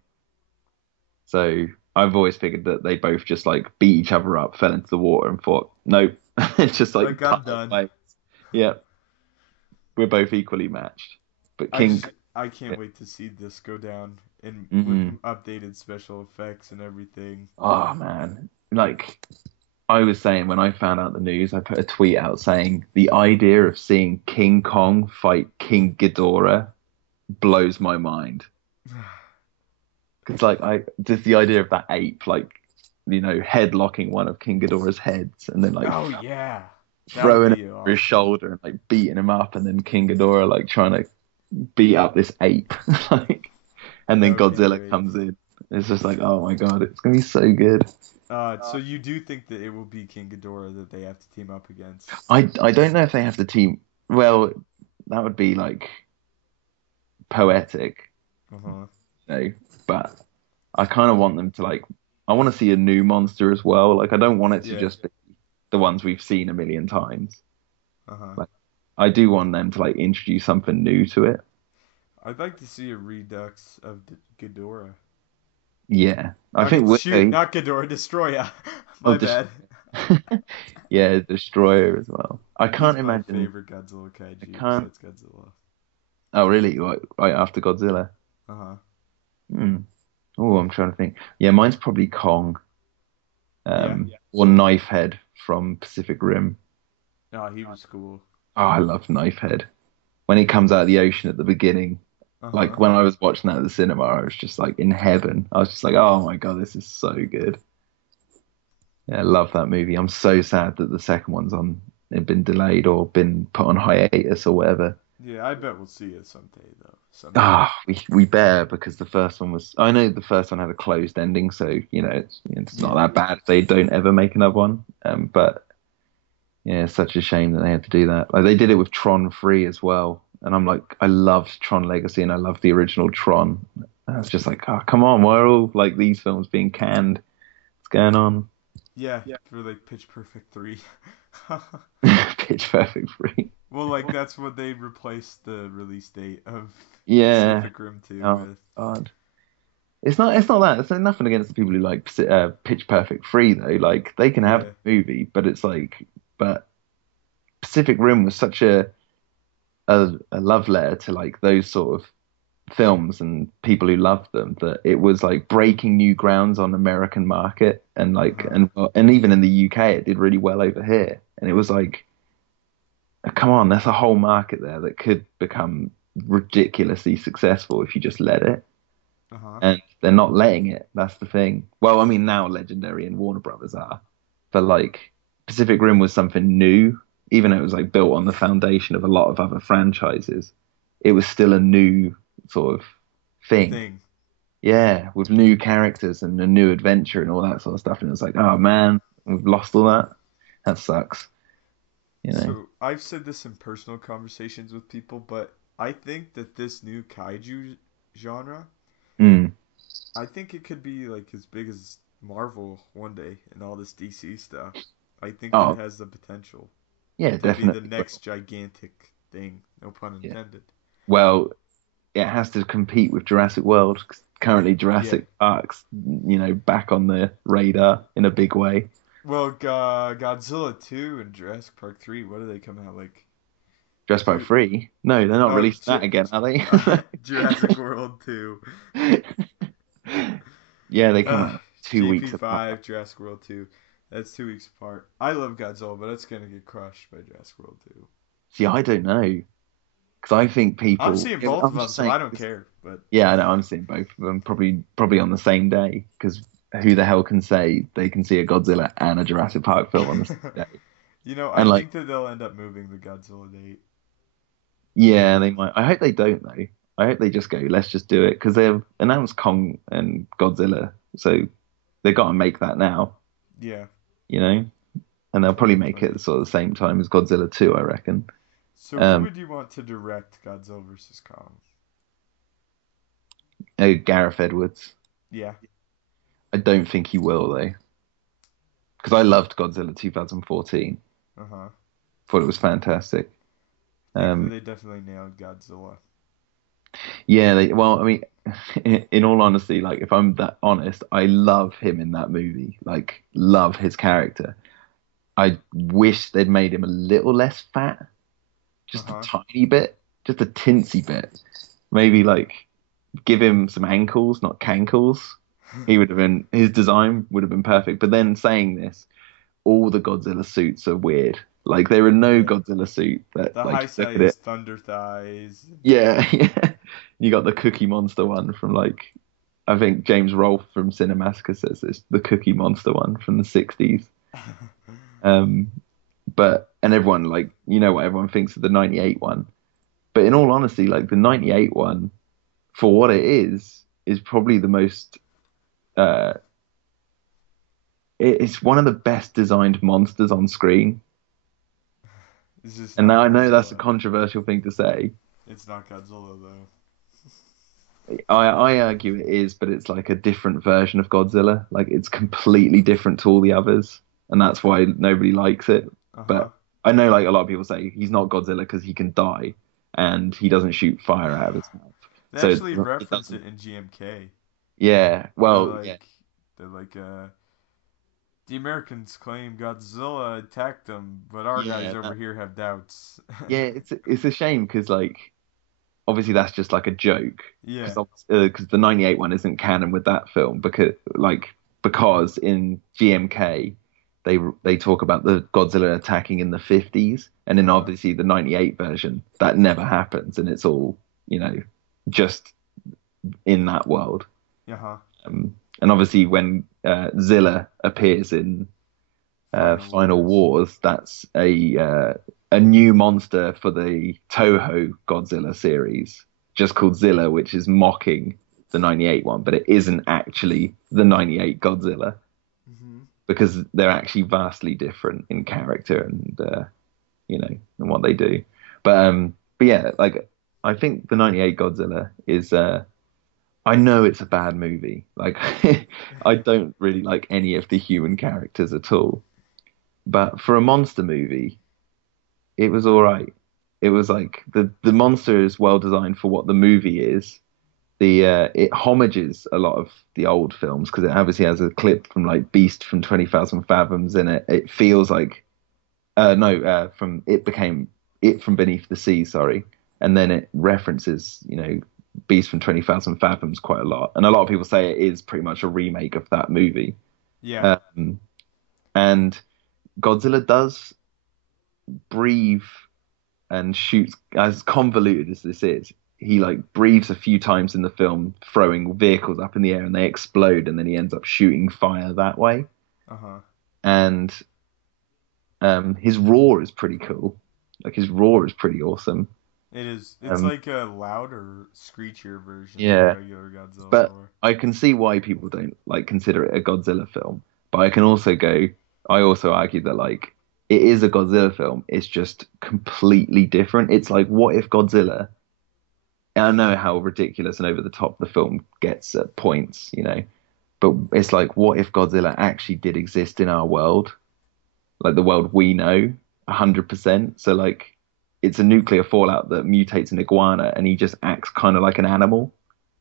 So I've always figured that they both just like beat each other up, fell into the water, and thought, nope, it's just like Like I'm cut done. away. Yeah, we're both equally matched. But I King, just I can't wait to see this go down in with mm, updated special effects and everything. oh man, like I was saying when I found out the news, I put a tweet out saying the idea of seeing King Kong fight King Ghidorah blows my mind. Because like I just the idea of that ape like head locking one of King Ghidorah's heads and then like Oh yeah, that would throwing him be over his awesome. shoulder and like beating him up and then King Ghidorah like trying to beat up this ape like and That then would be Godzilla great. comes in. It's just like, oh my God, it's gonna be so good. So you do think that it will be King Ghidorah that they have to team up against? I don't know if they have to team. Well, that would be like poetic, Uh huh. you know. But I kind of want them to like. I want to see a new monster as well. Like I don't want it to Yeah. just be the ones we've seen a million times. Uh huh. Like I do want them to like introduce something new to it. I'd like to see a redux of Ghidorah. Yeah, I Not think shoot, not Ghidorah, Destroya. oh, My bad. yeah, Destroyer as well. I He's can't my imagine. favorite Godzilla I kaiju can't. besides Godzilla. Oh, really? Right after Godzilla. Uh huh. Hmm. Oh, I'm trying to think. Yeah, mine's probably Kong, Yeah. or Knifehead from Pacific Rim. Oh, he was cool. Oh, I love Knifehead. When he comes out of the ocean at the beginning, Uh like huh. when I was watching that at the cinema, I was just like in heaven. I was just like, oh my God, this is so good. Yeah, I love that movie. I'm so sad that the second one's on, it been delayed or been put on hiatus or whatever. Yeah, I bet we'll see it someday though. Someday. Ah, we bear because the first one was. I know the first one had a closed ending, so it's not Yeah. that bad if they don't ever make another one. But yeah, it's such a shame that they had to do that. Like they did it with Tron 3 as well, and I'm like, I loved Tron Legacy and I loved the original Tron. And I was just like, oh, come on, why are all like these films being canned? What's going on? Yeah, for like Pitch Perfect 3. Pitch Perfect 3. Well, like that's what they replaced the release date of Yeah. Pacific Rim 2 Oh with. God. It's not that. It's nothing against the people who like Pitch Perfect 3 though. Like they can have Yeah. the movie, but it's like, but Pacific Rim was such a love letter to like those sort of films and people who loved them that it was like breaking new grounds on American market and like Uh-huh. and even in the UK it did really well over here. And it was like, come on, there's a whole market there that could become ridiculously successful if you just let it. Uh-huh. And they're not letting it. That's the thing. Well, I mean, now Legendary and Warner Brothers are, but like Pacific Rim was something new, even though it was like built on the foundation of a lot of other franchises. It was still a new sort of thing. Thing. Yeah, with new characters and a new adventure and all that sort of stuff. And it's like, oh man, we've lost all that. That sucks, you know. So I've said this in personal conversations with people, but I think that this new kaiju genre, Mm. I think it could be like as big as Marvel one day and all this DC stuff. I think that it Oh, has the potential yeah, to be the definitely. next gigantic thing, no pun Yeah. intended. Well, it has to compete with Jurassic World. 'Cause currently, Yeah. Jurassic Park's, back on the radar in a big way. Well, Godzilla 2 and Jurassic Park 3, what do they come out like? Jurassic Park Two 3? No, they're not Oh, releasing that again, are they? Jurassic World 2. Yeah, they come out 2 weeks apart. JP5, Jurassic World 2. That's 2 weeks apart. I love Godzilla, but it's gonna get crushed by Jurassic World 2. See, I don't know. Because I think I'm people. seeing Yeah, both of I'm them, just so saying. I don't care. But Yeah, I know. I'm seeing both of them probably on the same day. Because who the hell can say they can see a Godzilla and a Jurassic Park film on the same day? I And like, think that they'll end up moving the Godzilla date. yeah, they might. I hope they don't though. I hope they just go, let's just do it because they've announced Kong and Godzilla, so they've got to make that now, Yeah, you know, and they'll probably make it definitely. at sort of the same time as Godzilla 2, I reckon. So who Um, would you want to direct Godzilla versus Kong? Gareth Edwards. Yeah. I don't think he will though, because I loved Godzilla 2014. Uh-huh. Thought it was fantastic. I think that Um, they definitely nailed Godzilla. yeah, well, I mean, in all honesty, like if I'm that honest, I love him in that movie. Like, love his character. I wish they'd made him a little less fat, just a Uh-huh. tiny bit, just a tinsy bit. Maybe like give him some ankles, not cankles. He would have been his design would have been perfect. But then saying this, all the Godzilla suits are weird. Like there are no Yeah. Godzilla suit that The high like look at it. size thunder thighs. Yeah, yeah. You got the Cookie Monster one from like I think James Rolfe from Cinemassacre says it's the Cookie Monster one from the 60s. Um, and everyone like what everyone thinks of the 98 one. But in all honesty, like the 98 one, for what it is probably the most uh it's one of the best designed monsters on screen. It's just And now not I know that's a Godzilla. controversial thing to say. It's not Godzilla though. I argue it is, but it's like a different version of Godzilla. Like it's completely different to all the others, and that's why nobody likes it. Uh-huh. But I know like a lot of people say he's not Godzilla because he can die and he doesn't shoot fire out of his mouth. They So actually it reference doesn't. it in GMK. Yeah. They're Well, yeah. like, they're like, the Americans claim Godzilla attacked them, but our guys Yeah. over here have doubts. Yeah. It's a shame because like obviously that's just like a joke Yeah. because the 98 one isn't canon with that film because in GMK they talk about the Godzilla attacking in the 50s and then Uh-huh. obviously the 98 version that never happens and it's all just in that world. Uh-huh. And obviously when Zilla appears in Final Final Wars. Wars, that's a new monster for the Toho Godzilla series, just called Zilla, which is mocking the 98 one, but it isn't actually the 98 Godzilla Mm-hmm. because they're actually vastly different in character and and what they do. But yeah, like I think the 98 Godzilla is I know it's a bad movie. Like I don't really like any of the human characters at all. But for a monster movie, it was all right. It was like the monster is well designed for what the movie is. The it homages a lot of the old films because it obviously has a clip from like Beast from 20,000 Fathoms in it. It feels like no from it became it from Beneath the Sea, sorry, and then it references Beast from 20,000 Fathoms quite a lot, and a lot of people say it is pretty much a remake of that movie. Yeah. Um, and Godzilla does breathe and shoots as convoluted as this is. He like breathes a few times in the film, throwing vehicles up in the air and they explode, and then he ends up shooting fire that way. Uh-huh. And his roar is pretty cool. Like his roar is pretty awesome. It is. It's Um, like a louder, screechier version of the yeah, regular Godzilla but roar. I can see why people don't like consider it a Godzilla film. But I can also go. I also argue that like it is a Godzilla film. It's just completely different. It's like what if Godzilla and I know how ridiculous and over the top the film gets at points, but it's like, what if Godzilla actually did exist in our world, like the world we know, 100%? So like, it's a nuclear fallout that mutates an iguana, and he just acts kind of like an animal,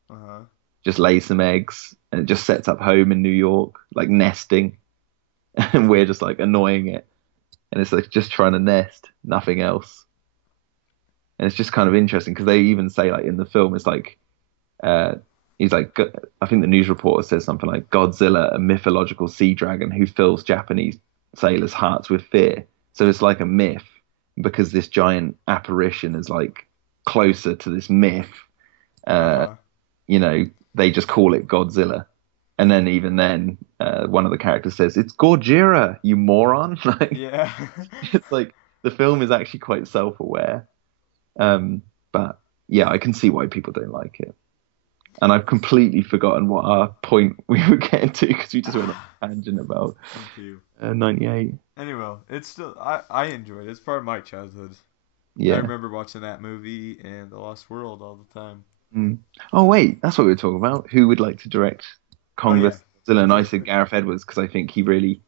Uh-huh. just lays some eggs, and it just sets up home in New York, like nesting, and we're just like annoying it, and it's like just trying to nest, nothing else. And it's just kind of interesting because they even say like in the film, it's like Uh, he's like, I think the news reporter says something like Godzilla, a mythological sea dragon who fills Japanese sailors' hearts with fear. So it's like a myth because this giant apparition is like closer to this myth. Uh, Uh-huh. you know, they just call it Godzilla. And then even then, one of the characters says, "It's Gojira, you moron!" Like Yeah. it's like the film is actually quite self-aware. But yeah, I can see why people don't like it. And I've completely forgotten what our point we were getting to because we just went on a tangent about Me too. 98. Anyway, it's still I enjoyed it. It's part of my childhood. I Yeah. remember watching that movie and The Lost World all the time. Mm. Oh, wait, that's what we were talking about. Who would like to direct Oh Kong yeah, vs. Godzilla? And I said exactly. Gareth Edwards because I think he really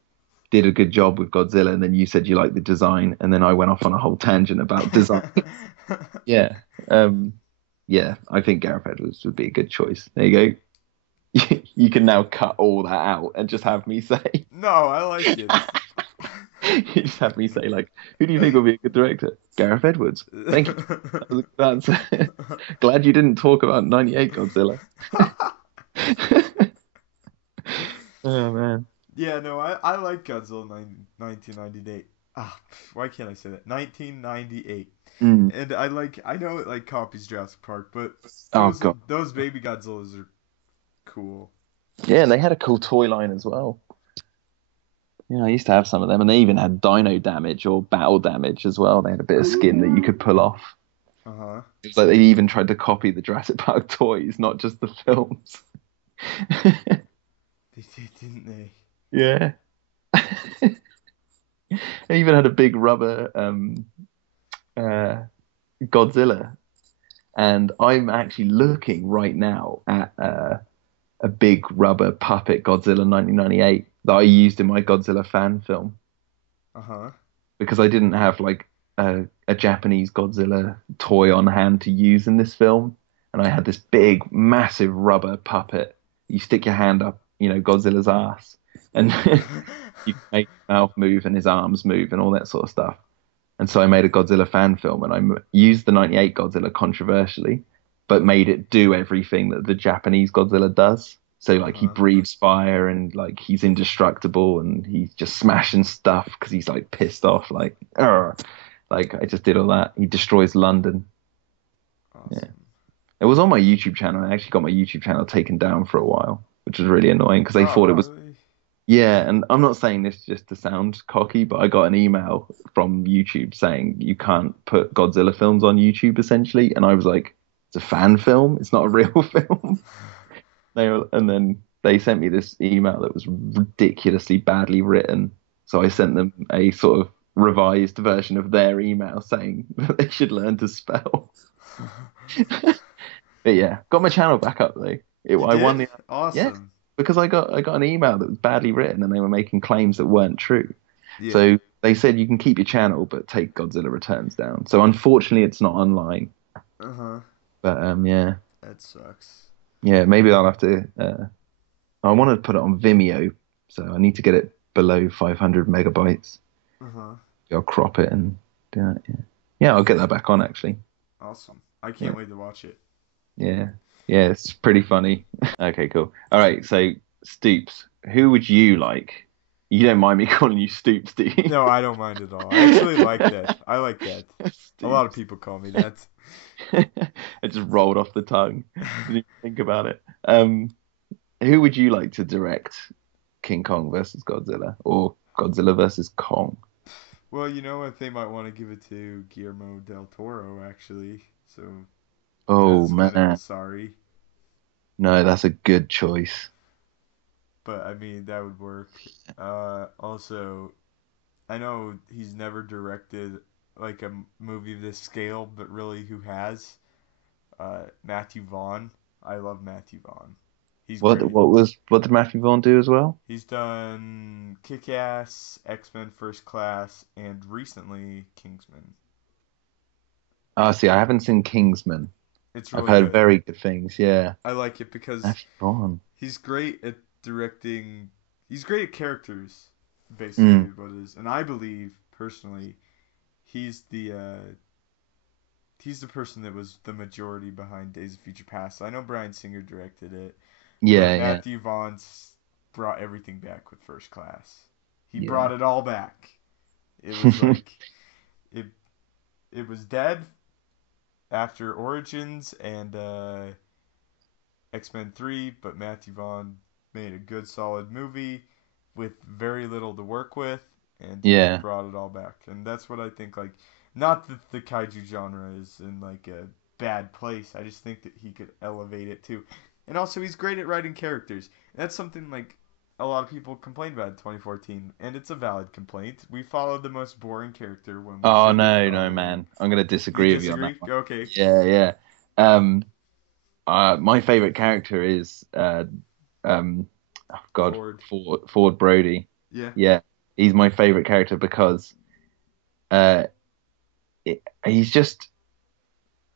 did a good job with Godzilla. And then you said you liked the design. And then I went off on a whole tangent about design. Yeah. Um, yeah, I think Gareth Edwards would be a good choice. There you go. You can now cut all that out and just have me say. No, I like it. You just have me say, like, who do you think would be a good director? Gareth Edwards. Thank you. That's glad you didn't talk about 98 Godzilla. Oh man. Yeah, no, I like Godzilla 1998. Ah, why can't I say that? 1998. Mm. And I know it like copies Jurassic Park, but Oh those God. those baby Godzillas are Cool. Yeah, and they had a cool toy line as well. Yeah, I used to have some of them, and they even had dino damage or battle damage as well. They had a bit of skin that you could pull off. Uh-huh. It was like they even tried to copy the Jurassic Park toys, not just the films. They did, didn't they? Yeah. They even had a big rubber uh, Godzilla, and I'm actually looking right now at a big rubber puppet Godzilla 1998 that I used in my Godzilla fan film Uh-huh. because I didn't have like a Japanese Godzilla toy on hand to use in this film, and I had this big, massive rubber puppet. You stick your hand up, Godzilla's ass, and you can make his mouth move and his arms move and all that sort of stuff. And so I made a Godzilla fan film, and used the '98 Godzilla controversially, but made it do everything that the Japanese Godzilla does. So like he Uh-huh. breathes fire and like he's indestructible and he's just smashing stuff because he's like pissed off. Like, "Arr." Like I just did all that. He destroys London. Yeah, Awesome. it was on my YouTube channel. I actually got my YouTube channel taken down for a while, which was really annoying because they Oh, thought it wow. was. Yeah, and I'm not saying this just to sound cocky, but I got an email from YouTube saying you can't put Godzilla films on YouTube essentially, and I was like, it's a fan film, it's not a real film. And then they sent me this email that was ridiculously badly written, so I sent them a sort of revised version of their email saying that they should learn to spell. But yeah, got my channel back up though. You I won did? the yeah Awesome. because I got an email that was badly written and they were making claims that weren't true. Yeah. So they said you can keep your channel but take Godzilla Returns down. So unfortunately it's not online. Uh-huh. But yeah. That sucks. Yeah, maybe I'll have to I want to put it on Vimeo, so I need to get it below 500 megabytes. Uh-huh. I'll crop it and do that, yeah. Yeah, I'll get that back on actually. Awesome. I Yeah. can't wait to watch it. Yeah. Yeah, it's pretty funny. Okay, cool. All right, so Stoops, who would you like? You don't mind me calling you Stoops, do you? No, I don't mind at all. I actually like that. I like that. A lot of Stoops. people call me that. It just rolled off the tongue. Didn't even think about it. Who would you like to direct King Kong versus Godzilla or Godzilla versus Kong? Well, you know what? They might want to give it to Guillermo del Toro, actually. So Oh that's kind of a man, sorry. no, that's a good choice. But I mean, that would work. Also, I know he's never directed like a movie of this scale, but really, who has? Matthew Vaughn. I love Matthew Vaughn. He's great. What did Matthew Vaughn do as well? He's done Kick-Ass, X-Men First Class, and recently Kingsman. Ah, see, I haven't seen Kingsman. It's I've really heard good. very good things. Yeah, I like it because Matthew Vaughn. he's great at directing. He's great at characters, basically Mm, what it is. And I believe personally, he's the uh, he's the person that was the majority behind Days of Future Past. I know Bryan Singer directed it, but yeah, yeah, Matthew Vaughn's brought everything back with First Class. He yeah. brought it all back. It was like it it was dead after Origins and X-Men 3, but Matthew Vaughn made a good solid movie with very little to work with, and he Yeah. brought it all back. And that's what I think, like, not that the kaiju genre is in like a bad place. I just think that he could elevate it too. And also he's great at writing characters. And that's something like a lot of people complained about in 2014, and it's a valid complaint. We followed the most boring character when we Oh shouldn't be no, no, following. man. I'm gonna You disagree with you on that disagree? one. Okay. Yeah, yeah. Um, my favorite character is um, oh God, Ford. Ford Brody. Yeah. Yeah, he's my favorite character because uh, he's just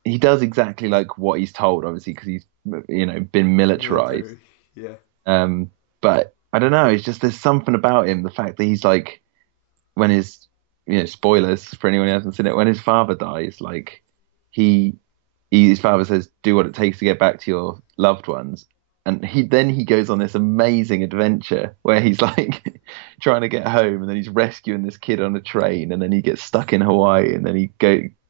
he does exactly like what he's told, obviously, because he's been militarized. Military. Yeah. But I don't know. It's just there's something about him. The fact that he's like when his spoilers for anyone who hasn't seen it, when his father dies, like he, his father says, "Do what it takes to get back to your loved ones." And he goes on this amazing adventure where he's like trying to get home, and then he's rescuing this kid on a train, and then he gets stuck in Hawaii, and then he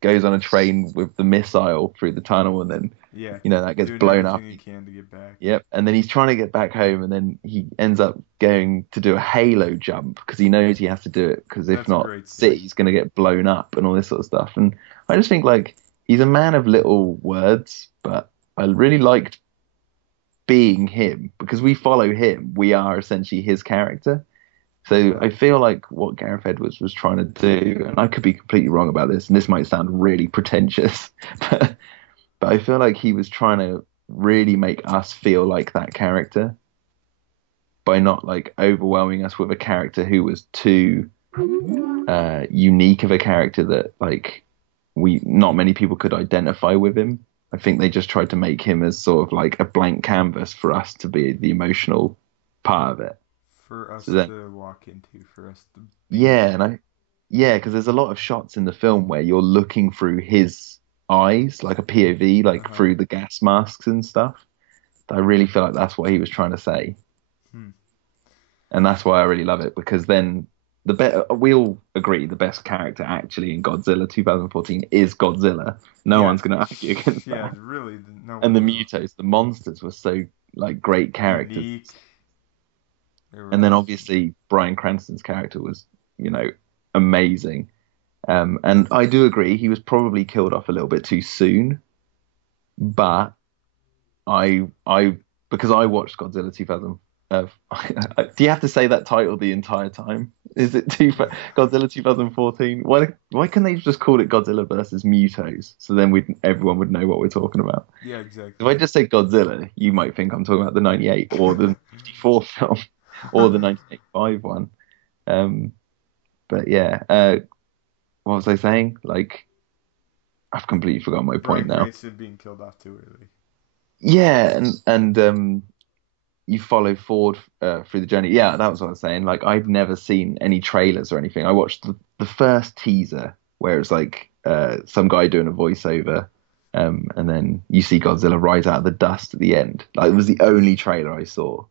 goes on a train with the missile through the tunnel, and then Yeah. That gets Doing blown up. everything he can to get back. Yep, and then he's trying to get back home, and then he ends up going to do a halo jump because he knows he has to do it because if That's a not, great scene. City's going to get blown up and all this sort of stuff. And I just think like he's a man of little words, but I really liked being him because we follow him. We are essentially his character. So I feel like what Gareth Edwards was trying to do, and I could be completely wrong about this, and this might sound really pretentious, but I feel like he was trying to really make us feel like that character by not like overwhelming us with a character who was too unique of a character that like we not many people could identify with him. I think they just tried to make him as sort of like a blank canvas for us to be the emotional part of it. For us So then, to walk into, for us to be yeah, there. because there's a lot of shots in the film where you're looking through his eyes, like a POV, like Uh-huh. through the gas masks and stuff. I really feel like that's what he was trying to say. Hmm. And that's why I really love it because then we all agree the best character actually in Godzilla 2014 is Godzilla. No Yeah. one's going to argue against Yeah, that. really, no And the one will. Mutos, the monsters were so like great characters. Unique. They were And then awesome. obviously Bryan Cranston's character was, amazing. And I do agree he was probably killed off a little bit too soon, but I because I watched Godzilla 2000. Do you have to say that title the entire time? Is it Godzilla 2014? Why can't they just call it Godzilla versus Mutos? So then everyone would know what we're talking about. Yeah, If exactly. I just say Godzilla, you might think I'm talking about the 98 or the 54 film or the 1985 one. Um, but yeah, what was I saying? Like, I've completely forgotten my Bryan point now. Cranston being killed off too early. Yeah, and you follow forward through the journey. Yeah, that was what I was saying. Like I'd never seen any trailers or anything. I watched the first teaser where it's like some guy doing a voiceover, and then you see Godzilla rise out of the dust at the end. Like it was the only trailer I saw,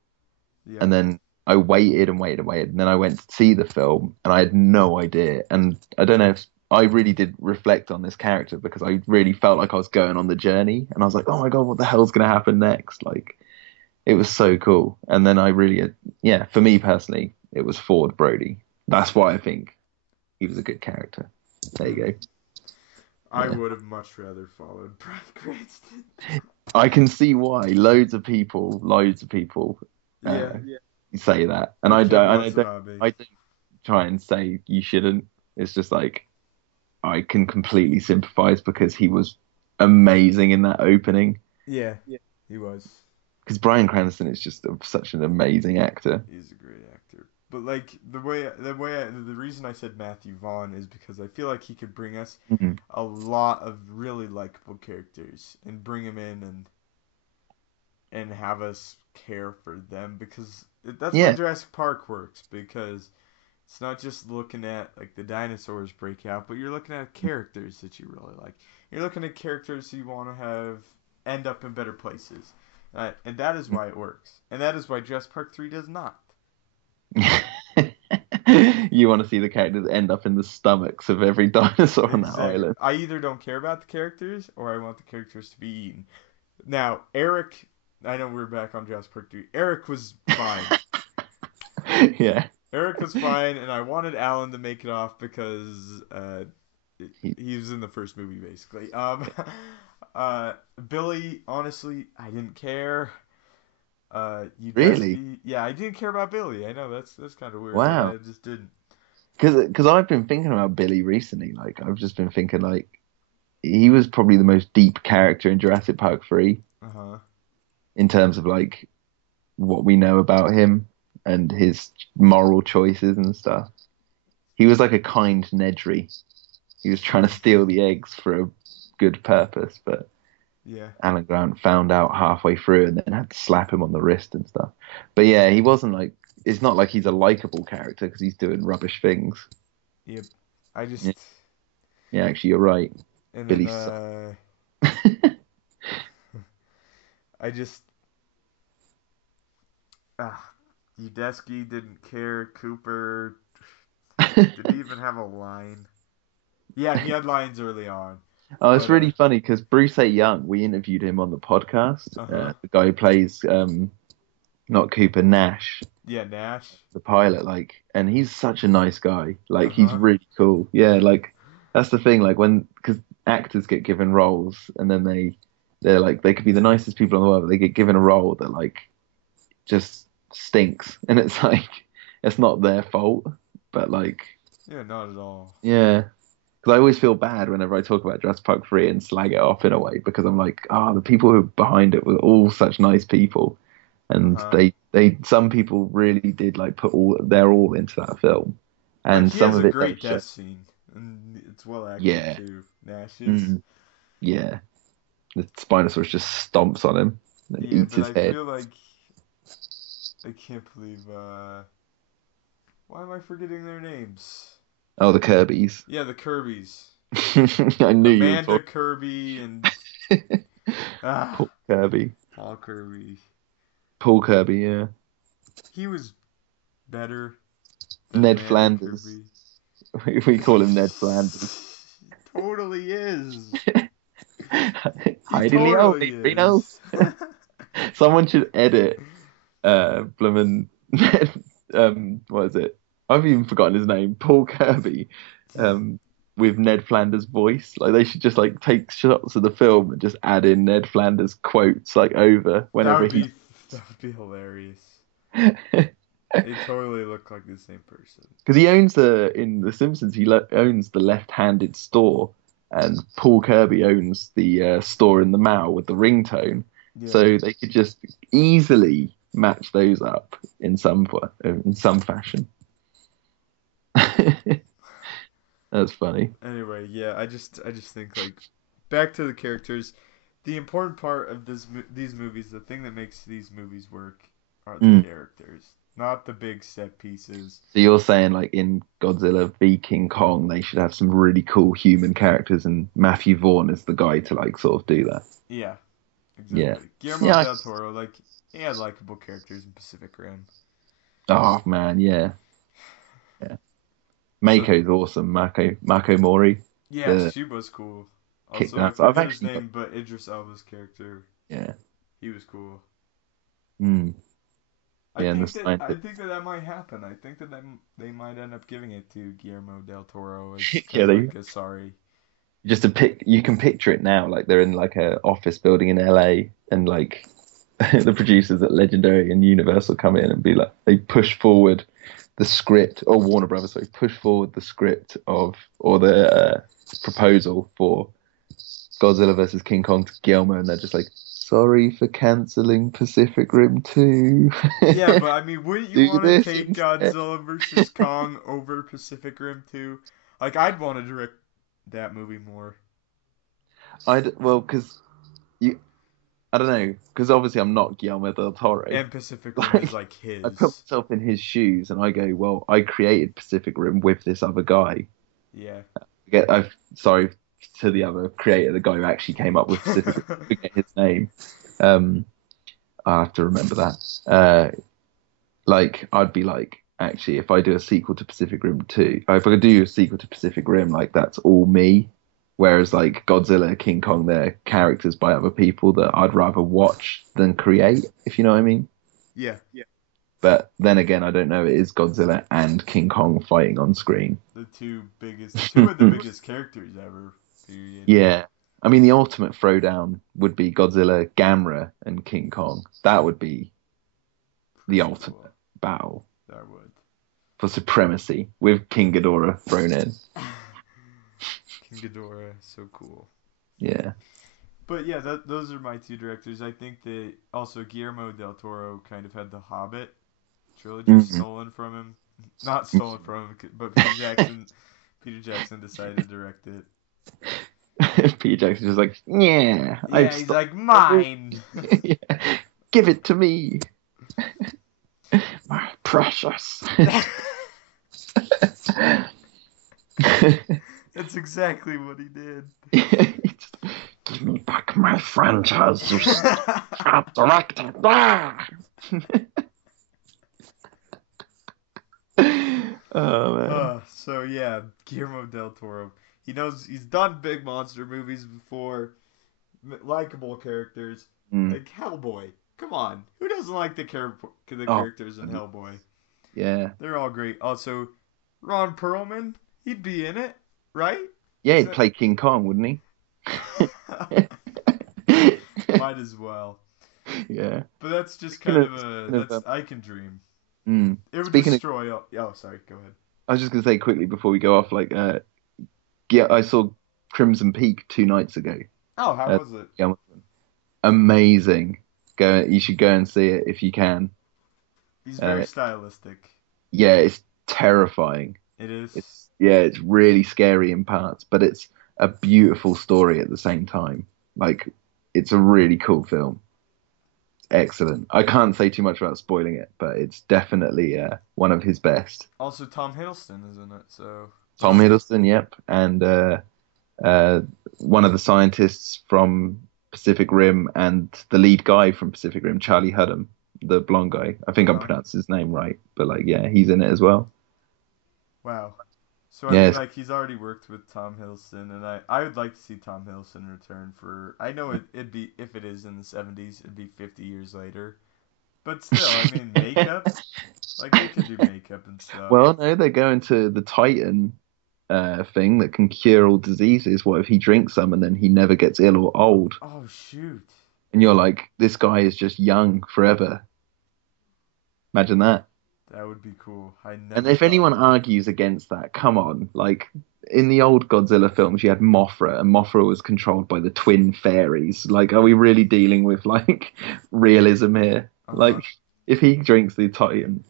Yeah. and then I waited and waited and waited, and then I went to see the film, and I had no idea. And I don't know if I really did reflect on this character because I really felt like I was going on the journey, and I was like, oh my god, what the hell's gonna happen next? Like it was so cool. And then I really, yeah, for me personally, it was Ford Brody. That's why I think he was a good character. There you Hmm. go. I Yeah. would have much rather followed Bryan Cranston. I can see why loads of people Yeah. say that. And But I Kevin don't, must not be. I don't try and say you shouldn't. It's just like, I can completely sympathize because he was amazing in that opening. Yeah, he was. Because Bryan Cranston is just such an amazing actor. He's a great actor. But like the reason I said Matthew Vaughn is because I feel like he could bring us Mhm. a lot of really likable characters and bring them in and have us care for them because that's why Yeah, Jurassic Park works because it's not just looking at like the dinosaurs break out, but you're looking at characters that you really like. You're looking at characters you want to have end up in better places, and that is why it works, and that is why Jurassic Park 3 does not. You want to see the characters end up in the stomachs of every dinosaur on that Exactly. island. I either don't care about the characters or I want the characters to be eaten. Now, Eric, I know we're back on Jurassic Park 3. Eric was fine. Yeah. Eric was fine, and I wanted Alan to make it off because He- he was in the first movie, basically. Billy, honestly, I didn't care. Really? Yeah, I didn't care about Billy. I know that's kind of weird, but I Wow. just didn't. Because I've been thinking about Billy recently. Like I've just been thinking like he was probably the most deep character in Jurassic Park 3 Uh huh. in terms of like what we know about him and his moral choices and stuff. He was like a kind Nedry. He was trying to steal the eggs for a good purpose, but Yeah. Alan Grant found out halfway through and then had to slap him on the wrist and stuff. But yeah, he wasn't like it's not like he's a likable character because he's doing rubbish things. Yep. I Yeah, just yeah, actually, you're right. and then Billy sucked. I just ah Udesky didn't care. Cooper did he even have a line? Yeah, he had lines early on. Oh, it's But really funny because Bruce A. Young, we interviewed him on the podcast. uh-huh. The guy who plays not Cooper, Nash, Yeah, Nash. the pilot, like, and he's such a nice guy. Like, he's Uh-huh. really cool. Yeah, like that's the thing. Like when because actors get given roles and then they're like they could be the nicest people in the world, but they get given a role that like just stinks, and it's like it's not their fault, but like Yeah, not at all. yeah. Because I always feel bad whenever I talk about Jurassic Park 3 and slag it off in a way, because I'm like, oh, the people who are behind it were all such nice people, and Uh-huh. some people really did like put all their all into that film, Like and he some has of a it great don't show. death scene, and it's well acted Yeah, too. Nash is. mm, yeah. The Spinosaurus just stomps on him and Yeah, eats but his I head. feel like I can't believe. Why am I forgetting their names? Oh, the Kirby's. Yeah, the Kirbys. I knew you were Amanda talking. Kirby and Paul ah Kirby. Paul Kirby. Paul Kirby, yeah. He was better than Ned Amanda Flanders. Kirby. We call him Ned Flanders. Totally is. He Hide in the totally alley, Reno. is. Someone should edit Bloomin' what is it? I've even forgotten his name. Paul Kirby, um, with Ned Flanders' voice. Like they should just like take shots of the film and just add in Ned Flanders quotes like over That whenever would he. be that would be hilarious. They totally look like the same person. Because he owns the in The Simpsons, owns the left-handed store, and Paul Kirby owns the store in the Mall with the ringtone. Yeah. So they could just easily match those up in some fashion. That's funny. Anyway, yeah, I just think like back to the characters. The important part of these movies, the thing that makes these movies work, are the Mm. characters, not the big set pieces. So you're saying like in Godzilla v King Kong, they should have some really cool human characters, and Matthew Vaughn is the guy to like sort of do that. Yeah, Yeah. exactly. Guillermo Yeah. del Toro, like he had likable characters in Pacific Rim. Oh man, yeah. Yeah. So Mako's awesome. Mako Mori, yeah, the she was cool. kick Also, I nuts. I've forget his actually got name, but Idris Elba's character, yeah. he was cool. Mm. I Yeah, and the think that I scientist. think that that might happen. I think that they might end up giving it to Guillermo del Toro as Yeah, kind of they like a sorry. just a pic. You can picture it now, like they're in like a office building in LA, and like the producers at Legendary and Universal come in and be like, they push forward the script, or Warner Brothers, sorry, push forward the script of or the proposal for Godzilla versus King Kong to Guillermo, and they're just like, sorry for canceling Pacific Rim 2. Yeah, but I mean, wouldn't you Do want to this take instead. Godzilla versus Kong over Pacific Rim 2? Like, I'd want to direct that movie more. Well, because you, I don't know, because obviously I'm not Guillermo del Toro. And Pacific Rim is Like, like I put his. myself in his shoes and I go, well, I created Pacific Rim with this other guy. Yeah. I've sorry to the other creator, the guy who actually came up with Pacific Rim. I forget his name. Um, I have to remember that. Like, I'd be like, actually, if I do a sequel to Pacific Rim 2, if I could do a sequel to Pacific Rim, like, that's all me. Whereas, like, Godzilla, King Kong, they're characters by other people that I'd rather watch than create, if you know what I mean. Yeah. Yeah. But then again, I don't know. It is Godzilla and King Kong fighting on screen. Two of the biggest characters ever. Period. Yeah. I mean, the ultimate throwdown would be Godzilla, Gamera, and King Kong. That would be the Pretty ultimate cool. battle That would. for supremacy with King Ghidorah thrown in. King Ghidorah, so cool. Yeah. But yeah, those are my two directors. I think that also Guillermo del Toro kind of had the Hobbit trilogy Mhm. stolen from him. Not stolen from him, but Peter Jackson decided to direct it. Peter Jackson's just like, yeah, Yeah, I've he's stopped. like mine. Yeah. Give it to me, my precious. That's exactly what he did. Give me back my franchise, you stop directing. Ah! Oh man. So yeah, Guillermo del Toro. He knows he's done big monster movies before, likable characters Mm. like Hellboy. Come on, who doesn't like the Oh, characters in Hellboy? yeah. They're all great. Also, Ron Perlman, he'd be in it, right? Yeah, Is he'd that play King Kong, wouldn't he? might as well. Yeah. But that's just Speaking kind of, of a speaking of, that's I can dream. mm, It would speaking of, destroy. Oh, sorry. Go ahead. I was just gonna say quickly before we go off, like, yeah, I saw Crimson Peak 2 nights ago. Oh, how Uh, was it? yeah, amazing. You should go and see it if you can. He's very Uh, stylistic. yeah, it's terrifying. It is. It's really scary in parts, but it's a beautiful story at the same time. Like, it's a really cool film. Excellent. I can't say too much about spoiling it, but it's definitely one of his best. Also, Tom Hiddleston is in it, so Tom Hiddleston, yep, and uh, one of the scientists from Pacific Rim and the lead guy from Pacific Rim, Charlie Hunnam, the blonde guy. I think I'm uh, pronouncing his name right, but like, yeah, he's in it as well. wow. So I mean, Yes. like he's already worked with Tom Hiddleston, and I would like to see Tom Hiddleston return for. I know it'd be if it is in the 70s, it'd be 50 years later, but still, I mean, makeup, like they could do makeup and stuff. Well, no, they're going to the Titan thing that can cure all diseases. What if he drinks some and then he never gets ill or old? Oh shoot, And you're like, this guy is just young forever. Imagine that. that would be cool. I And never if thought anyone of that. argues against that, come on. Like in the old Godzilla films, you had Mothra, and Mothra was controlled by the twin fairies. Like, are we really dealing with like realism here? Uh Like, huh. if he drinks the Titan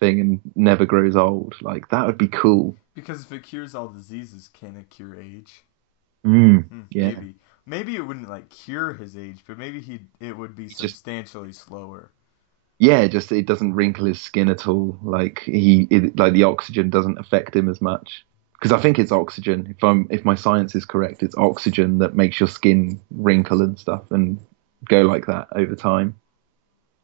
thing and never grows old, like that would be cool. Because if it cures all diseases, can it cure age? Yeah. Maybe. Maybe it wouldn't like cure his age, but maybe he it would be He just substantially slower. yeah, just it doesn't wrinkle his skin at all. Like the oxygen doesn't affect him as much. Because I think it's oxygen. If my science is correct, it's oxygen that makes your skin wrinkle and stuff and go like that over time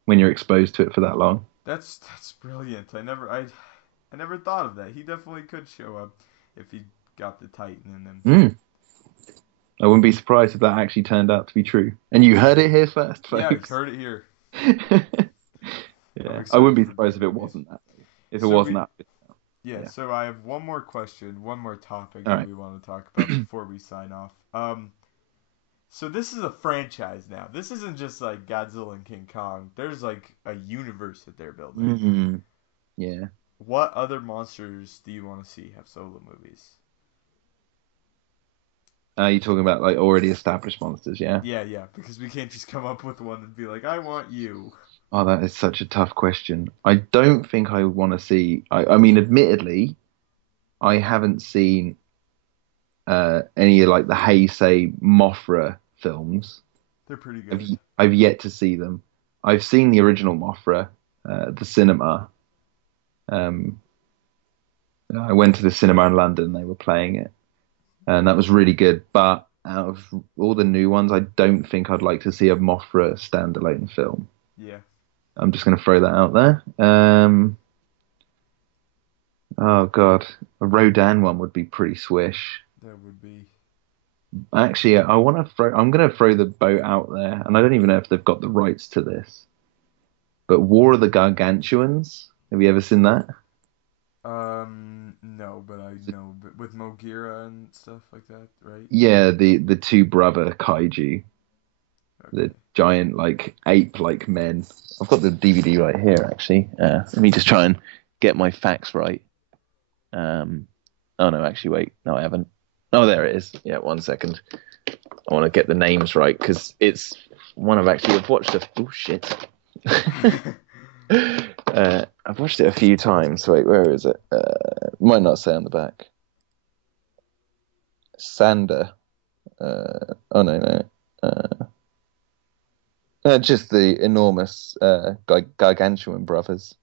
when you're exposed to it for that long. That's brilliant. I never thought of that. He definitely could show up if he got the Titan in him. Mm. I wouldn't be surprised if that actually turned out to be true. And you heard it here first, Yeah, I've folks. heard it here. I'm Yeah, I excited wouldn't be for surprised if it movies. wasn't that. If it So wasn't we that. yeah, Yeah. so I have one more question, one more topic All that right. we want to talk about before we sign off. So this is a franchise now. This isn't just like Godzilla and King Kong. There's like a universe that they're building. Mm. Yeah. What other monsters do you want to see have solo movies? You're talking about like already established monsters, yeah? Yeah, yeah, because we can't just come up with one and be like, I want you. Oh, that is such a tough question. I don't think I want to see. I mean, admittedly, I haven't seen any of like the Heisei Mothra films. They're pretty good. I've yet to see them. I've seen the original Mothra, the cinema. Um, I went to the cinema in London. They were playing it, and that was really good. But out of all the new ones, I don't think I'd like to see a Mothra standalone film. Yeah, I'm just going to throw that out there. Oh God, a Rodan one would be pretty swish. that would be. Actually, I want to throw. I'm going to throw the boat out there, and I don't even know if they've got the rights to this. But War of the Gargantuans. Have you ever seen that? No, but I know, but with Mogira and stuff like that, right? Yeah, the two brother kaiju, Okay. the giant like ape like men. I've got the DVD right here actually. Let me just try and get my facts right. Oh no, actually wait, no I haven't. Oh there it is. Yeah, 1 second. I want to get the names right because it's one I've watched a oh shit. I've watched it a few times. Wait, where is it? Might not say on the back. Sander. Oh no. Just the enormous gargantuan brothers.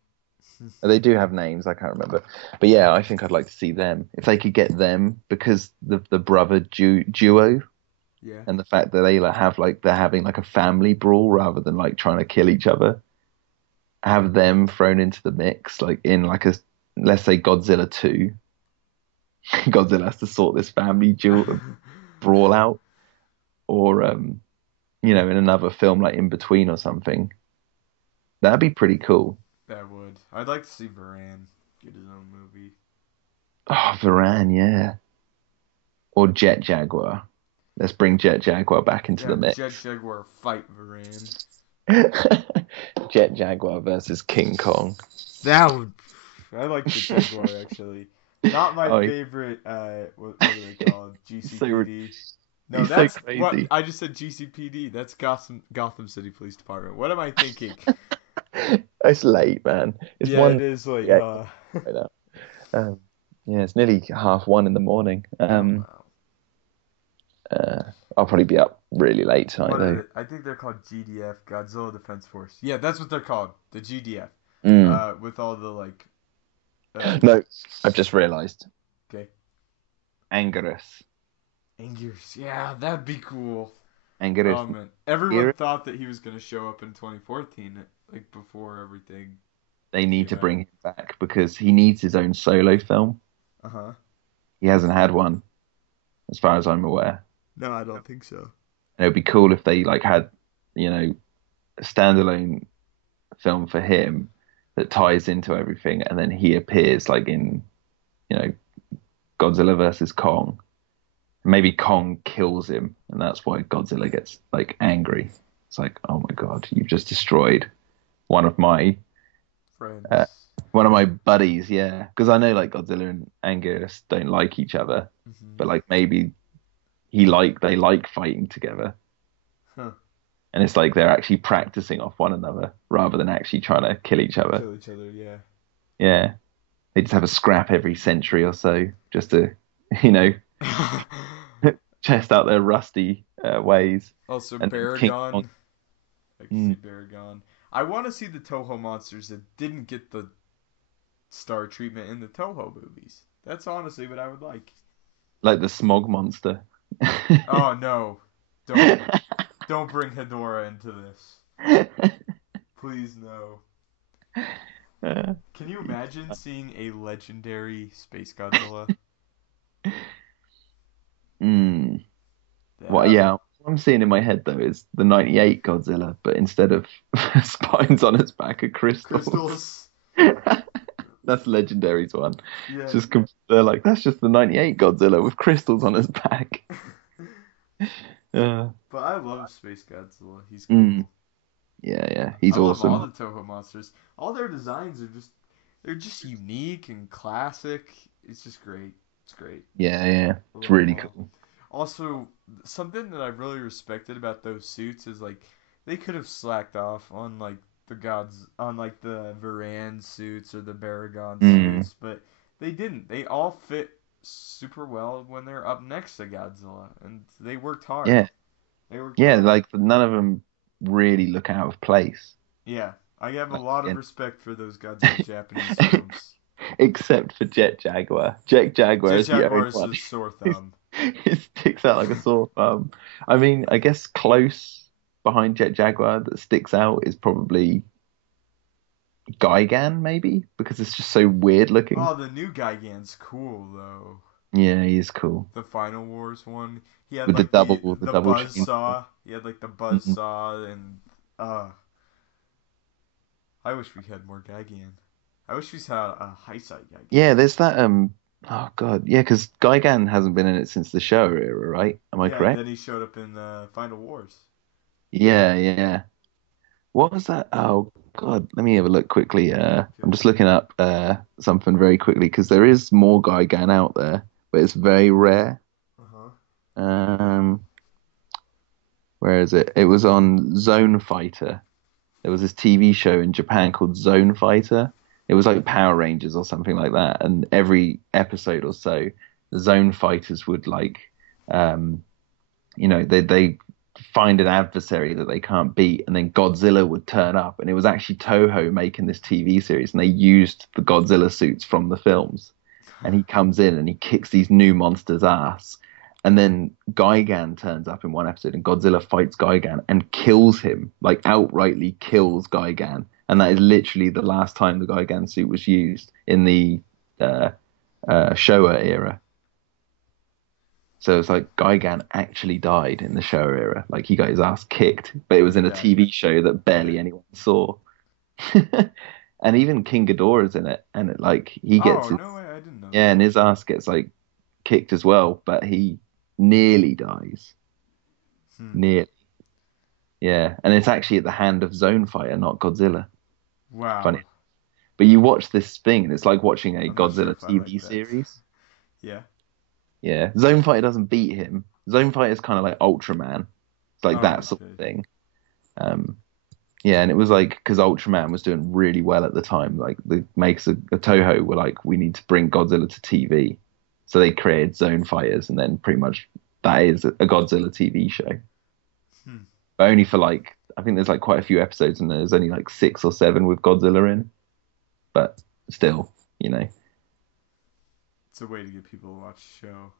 They do have names, I can't remember. But yeah, I think I'd like to see them. If they could get them, because the brother duo Yeah. and the fact that they have like they're having like a family brawl rather than like trying to kill each other. Have them thrown into the mix, like in like a let's say Godzilla 2. Godzilla has to sort this family brawl out, or in another film like In Between or something. That'd be pretty cool. That would. I'd like to see Varan get his own movie. Oh, Varan, yeah. Or Jet Jaguar. Let's bring Jet Jaguar back into the Yeah, Jet mix. Jaguar fight Varan. Jet Jaguar versus King Kong. That would. I like the Jaguar actually. Not my Oh, favorite. What are they called? so GCPD. No, he's so that's what crazy. I just said. GCPD. That's Gotham City Police Department. What am I thinking? It's late, man. It's Yeah, it one is like. yeah, right now. Um, yeah, it's nearly 1:30 in the morning. Oh wow. Uh, I'll probably be up really late tonight What are though. they? I think they're called GDF, Godzilla Defense Force. Yeah, that's what they're called. The GDF. Mm. With all the like. No, I've just realised. Okay. Anguirus. Angus. Yeah, that'd be cool. Anguirus. Oh man, everyone thought that he was gonna show up in 2014, like before everything They need to came out. bring him back because he needs his own solo film. Uh huh. He hasn't had one, as far as I'm aware. No, I don't think so. And it would be cool if they like had, a standalone film for him that ties into everything, and then he appears like in, you know, Godzilla versus Kong. Maybe Kong kills him, and that's why Godzilla gets like angry. It's like, oh my God, you've just destroyed one of my uh, Friends. one of my buddies. Yeah, because I know like Godzilla and Anguirus don't like each other, Hmm. but like maybe they like fighting together, Huh. and it's like they're actually practicing off one another rather than actually trying to kill each other. Kill each other. Yeah. Yeah, they just have a scrap every century or so just to, you know, test out their rusty ways. Also, And then King Kong. Baragon. I can see Mm, Baragon. I want to see the Toho monsters that didn't get the star treatment in the Toho movies. That's honestly what I would like. like the smog monster. Oh no, don't don't bring Hedorah into this. Please no. Uh, Can you imagine seeing a legendary Space Godzilla? mm. What? That Yeah, what I'm seeing in my head though is the '98 Godzilla, but instead of spines on its back are crystals. crystals. That's Legendary's one. It's Yeah. just they're like that's just the '98 Godzilla with crystals on his back. Uh, But I love Space Godzilla. He's mm, cool. yeah, I he's love all awesome. the Toho monsters. All their designs are just they're just unique and classic. It's just great. It's great. Yeah, I it's love them really all. cool. Also, something that I really respected about those suits is like they could have slacked off on like the Varan suits or the Baragon Mm, suits, but they didn't. They all fit super well when they're up next to Godzilla, and they worked hard. yeah, They worked yeah, hard. like none of them really look out of place. Yeah, I have a Like, lot of again, respect for those Godzilla Japanese films. except for Jet Jaguar. Jet Jaguar Jet is the only Jaguar is one a sore who thumb. sticks out like a sore thumb. I mean, I guess close behind Jet Jaguar that sticks out is probably Gigan, maybe, because it's just so weird looking. Oh, the new Gigan's cool though. Yeah, he is cool. The Final Wars one. He had With the like double the the the double buzz chain. saw. He had like the buzz Mhm. saw and uh I wish we had more Gigan. I wish we had a high side Gigan. Yeah, there's that oh God, yeah, because Gigan hasn't been in it since the show era, right? Am I Yeah, and correct? then he showed up in Final Wars. Yeah. What was that? Oh God, let me have a look quickly. I'm Okay. just looking up something very quickly because there is more Gigan out there, but it's very rare. Uh-huh. Um, where is it? It was on Zone Fighter. There was this TV show in Japan called Zone Fighter. It was like Power Rangers or something like that, and every episode or so, the Zone Fighters would like, um, they find an adversary that they can't beat, and then Godzilla would turn up, and it was actually Toho making this TV series, and they used the Godzilla suits from the films, and he comes in and he kicks these new monsters' ass, and then Gigan turns up in one episode, and Godzilla fights Gigan and kills him, like outrightly kills Gigan, and that is literally the last time the Gigan suit was used in the uh, Showa era. So it's like Gigan actually died in the show era. Like he got his ass kicked, but it was in a That. TV show that Yeah. barely anyone saw. And even King Ghidorah's in it, and like he gets Oh his, no way! I didn't know yeah, that. and his ass gets like kicked as well, but he nearly dies. Hmm. Nearly. Yeah. And it's actually at the hand of Zone Fighter, not Godzilla. Wow. Funny. But you watch this thing, and it's like watching a I'm not sure Godzilla if I like TV that. series. Yeah. Yeah. Zone Fighter doesn't beat him. Zone Fighter is kind of like Ultraman. It's like Oh, that sort of okay. thing. Um, yeah, and it was like because Ultraman was doing really well at the time. Like the makers of Toho were like, we need to bring Godzilla to TV, so they created Zone Fighters, and then pretty much that is a Godzilla TV show. Hmm. But only for like I think there's like quite a few episodes, and there's only like 6 or 7 with Godzilla in. But still, you know, It's a way to get people to watch the show.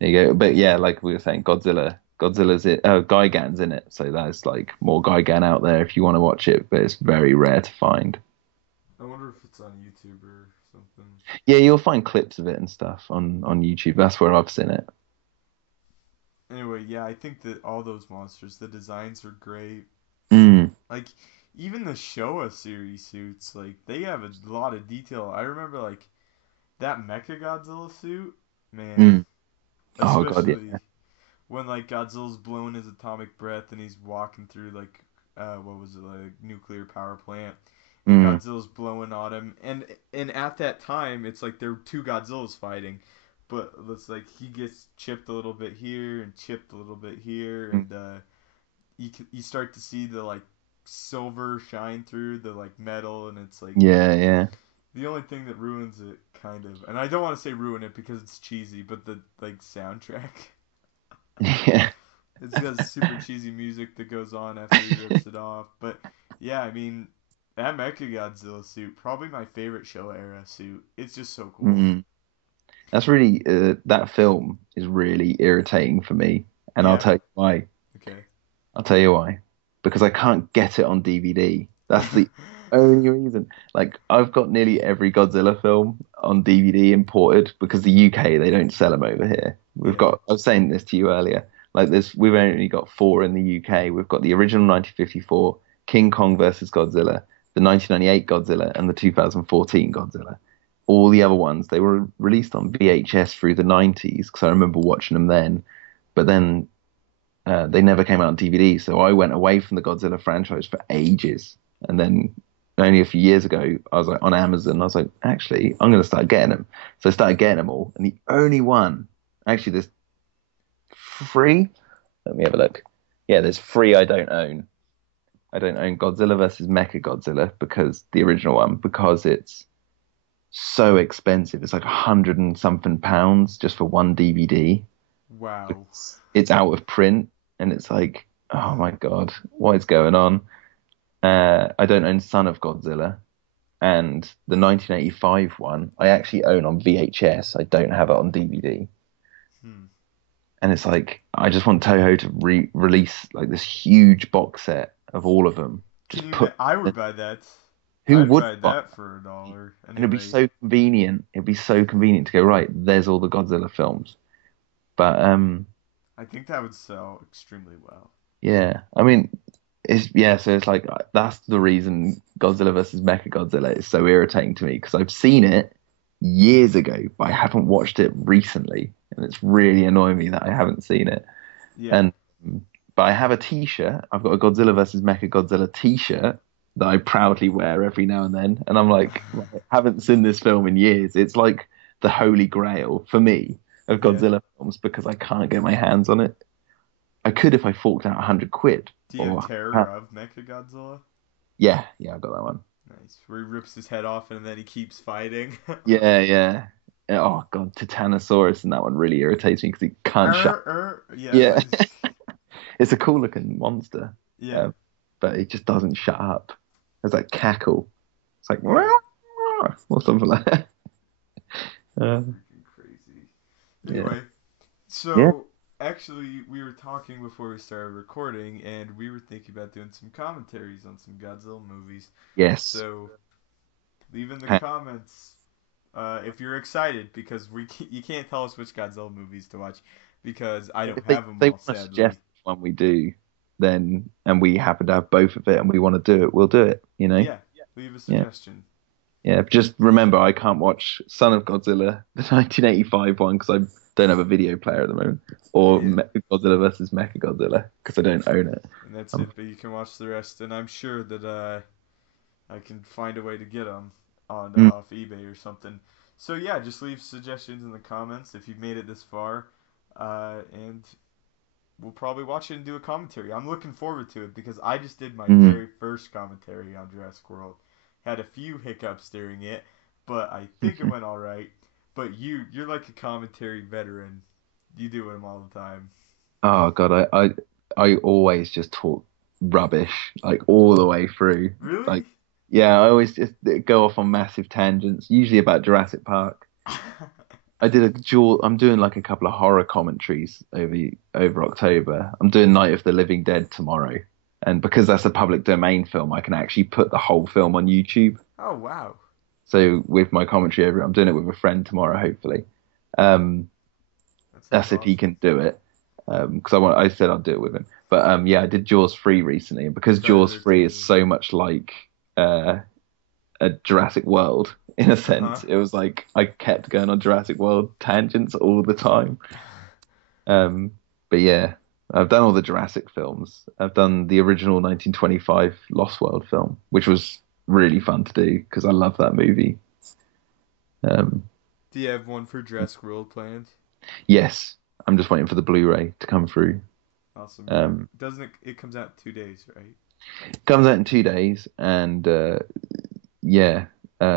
there you go. But yeah, like we were saying, Godzilla's it. Oh, Gigan's in it, so there's like more Gigan out there if you want to watch it, but it's very rare to find. I wonder if it's on YouTube or something. Yeah, you'll find clips of it and stuff on YouTube. That's where I've seen it. Anyway, yeah, I think that all those monsters, the designs are great. Mm, Like, even the Showa series suits, like, they have a lot of detail. I remember, like, that Mecha Godzilla suit, man. mm. Oh God, Especially yeah. when, like, Godzilla's blowing his atomic breath and he's walking through, like, what was it, like, nuclear power plant. And Mm, Godzilla's blowing on him. And at that time, it's like there are two Godzillas fighting. But it's like he gets chipped a little bit here and chipped a little bit here. mm. And you start to see the, like, silver shine through the, like, metal. And it's like Yeah, yeah, the only thing that ruins it, kind of. And I don't want to say ruin it because it's cheesy, but the, like, soundtrack. yeah. It's got super cheesy music that goes on after he rips it off. But yeah, I mean, that Mechagodzilla suit, probably my favorite show era suit. It's just so cool. Mm. That's really that film is really irritating for me, and I'll Yeah. tell you why. Okay. I'll tell you why. Because I can't get it on DVD. That's the only reason. Like I've got nearly every Godzilla film on DVD imported because the UK they don't sell them over here. We've Yeah. got. I was saying this to you earlier. Like this, we've only got 4 in the UK. We've got the original 1954 King Kong versus Godzilla, the 1998 Godzilla, and the 2014 Godzilla. All the other ones they were released on VHS through the 90s because I remember watching them then. But then they never came out on DVD, so I went away from the Godzilla franchise for ages. And then only a few years ago, I was like on Amazon. I was like, actually, I'm going to start getting them. So I started getting them all. And the only one, actually, there's 3. Let me have a look. Yeah, there's 3 I don't own. I don't own Godzilla versus Mecha Godzilla because the original one, because it's so expensive. It's like 100 and something pounds just for one DVD. Wow. It's out of print, and it's like, oh my God, what is going on? I don't own Son of Godzilla, and the 1985 one I actually own on VHS. I don't have it on DVD, Hmm. and it's like I just want Toho to release like this huge box set of all of them. Can Just you? put I would buy that. who I'd would buy buy? that for $1. And it'd be Anyway. so convenient. It'd be so convenient to go right. There's all the Godzilla films, but I think that would sell extremely well. yeah, I mean, it's yeah. So it's like that's the reason Godzilla versus Mechagodzilla is so irritating to me because I've seen it years ago, but I haven't watched it recently, and it's really annoying me that I haven't seen it. Yeah. And but I have a T-shirt. I've got a Godzilla versus Mechagodzilla T-shirt that I proudly wear every now and then, and I'm like, right, I haven't seen this film in years. It's like the holy grail for me of Yeah. Godzilla films because I can't get my hands on it. I could if I forked out 100 quid Do you have or Terror of Mechagodzilla? yeah, yeah, I got that one. Nice. Where he rips his head off and then he keeps fighting. Yeah, yeah. Oh God, Titanosaurus and that one really irritates me because he can't shut. Yeah. Yeah, it's a cool looking monster, Yeah. um, but it just doesn't shut up. There's that cackle. It's like Yeah. or something like that. Um, Freaking crazy. yeah, Anyway, yeah, so actually we were talking before we started recording and we were thinking about doing some commentaries on some Godzilla movies. yes. So leave in the Ha- comments if you're excited, because you can't tell us which Godzilla movies to watch because I don't If they have them they all, want to sadly. suggest one we do, then and we happen to have both of it and we want to do it, we'll do it. You know? Yeah, leave a Yeah. suggestion. Yeah. Just remember, I can't watch Son of Godzilla, the 1985 one, because I don't have a video player at the moment, or Yeah, Godzilla versus Mechagodzilla because I don't own it. and that's Um, it. But you can watch the rest, and I'm sure that I can find a way to get them on mm, off eBay or something. So yeah, just leave suggestions in the comments if you've made it this far, and we'll probably watch it and do a commentary. I'm looking forward to it because I just did my mm. very first commentary on Jurassic World. Had a few hiccups during it, but I think it went all right. But you're like a commentary veteran. You do them all the time. Oh God, I always just talk rubbish like all the way through. Like, Really? yeah, I always just go off on massive tangents, usually about Jurassic Park. I did a dual. I'm doing like a couple of horror commentaries over October. I'm doing Night of the Living Dead tomorrow, and because that's a public domain film, I can actually put the whole film on YouTube. Oh wow. So with my commentary over, I'm doing it with a friend tomorrow, hopefully. Um, That sounds that's if he awesome. can do it, because I said I'd do it with him. But yeah, I did Jaws 3 recently, and because Started Jaws there 3 is too. so much like uh, a Jurassic World in a Uh huh. sense, it was like I kept going on Jurassic World tangents all the time. Um, but yeah, I've done all the Jurassic films. I've done the original 1925 Lost World film, which was really fun to do because I love that movie. Um, Do you have one for Jurassic World planned? yes, I'm just waiting for the Blu-ray to come through. Awesome. Um, Doesn't it comes out in 2 days, right? comes out in 2 days, and yeah,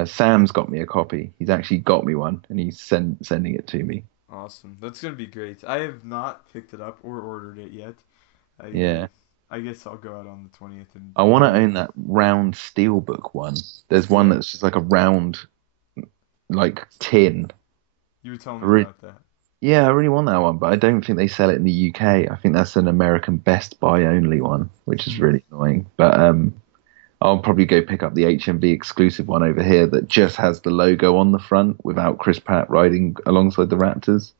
Sam's got me a copy. He's actually got me one, and he's sending it to me. Awesome. That's gonna be great. I have not picked it up or ordered it yet. Yeah, I guess I'll go out on the 20th and I want to pick it own up. that round steelbook one. There's one that's just like a round, like tin. You were telling I me really, about that. yeah, I really want that one, but I don't think they sell it in the UK. I think that's an American Best Buy only one, which is Hmm. really annoying. But I'll probably go pick up the HMV exclusive one over here that just has the logo on the front without Chris Pratt riding alongside the Raptors.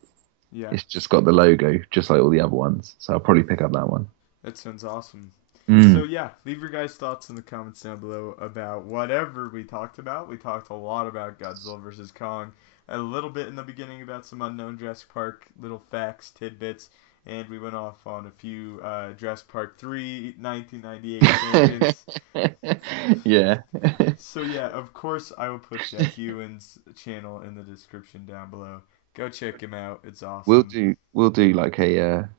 Yeah, It's just got the logo, just like all the other ones. So I'll probably pick up that one. that sounds awesome. So Mm. yeah, leave your guys' thoughts in the comments down below about whatever we talked about. We talked a lot about Godzilla versus Kong, a little bit in the beginning about some unknown Jurassic Park little facts, tidbits, and we went off on a few Jurassic Park 3 1998 tangents. Yeah. So yeah, of course I will put Jack Ewan's channel in the description down below. Go check him out. It's awesome. We'll do like a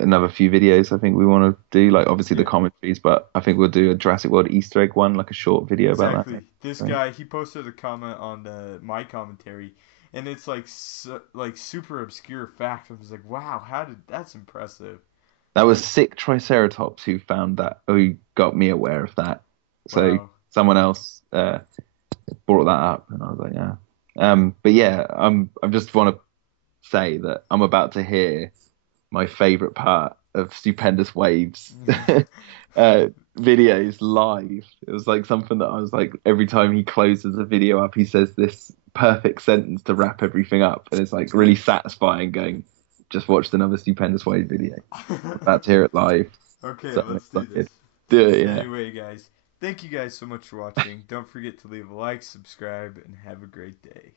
another few videos I think we want to do, like obviously the Yeah, commentaries, but I think we'll do a Jurassic World Easter egg one, like a short video about that. exactly. This Right. guy, he posted a comment on my commentary, and it's like like super obscure fact. I was like, wow, how did that's impressive. That was sick Triceratops who found that, who got me aware of that. So Wow. someone else brought that up, and I was like, yeah. But yeah, I just want to say that I'm about to hear my favorite part of Stupendous Waves videos live. It was like something that I was like, every time he closes a video up, he says this perfect sentence to wrap everything up. And it's like really satisfying going, just watched another Stupendous Waves video. I'm about to hear it live. Okay, So I'm let's do this. excited. Do it, yeah. Anyway, guys, thank you guys so much for watching. Don't forget to leave a like, subscribe, and have a great day.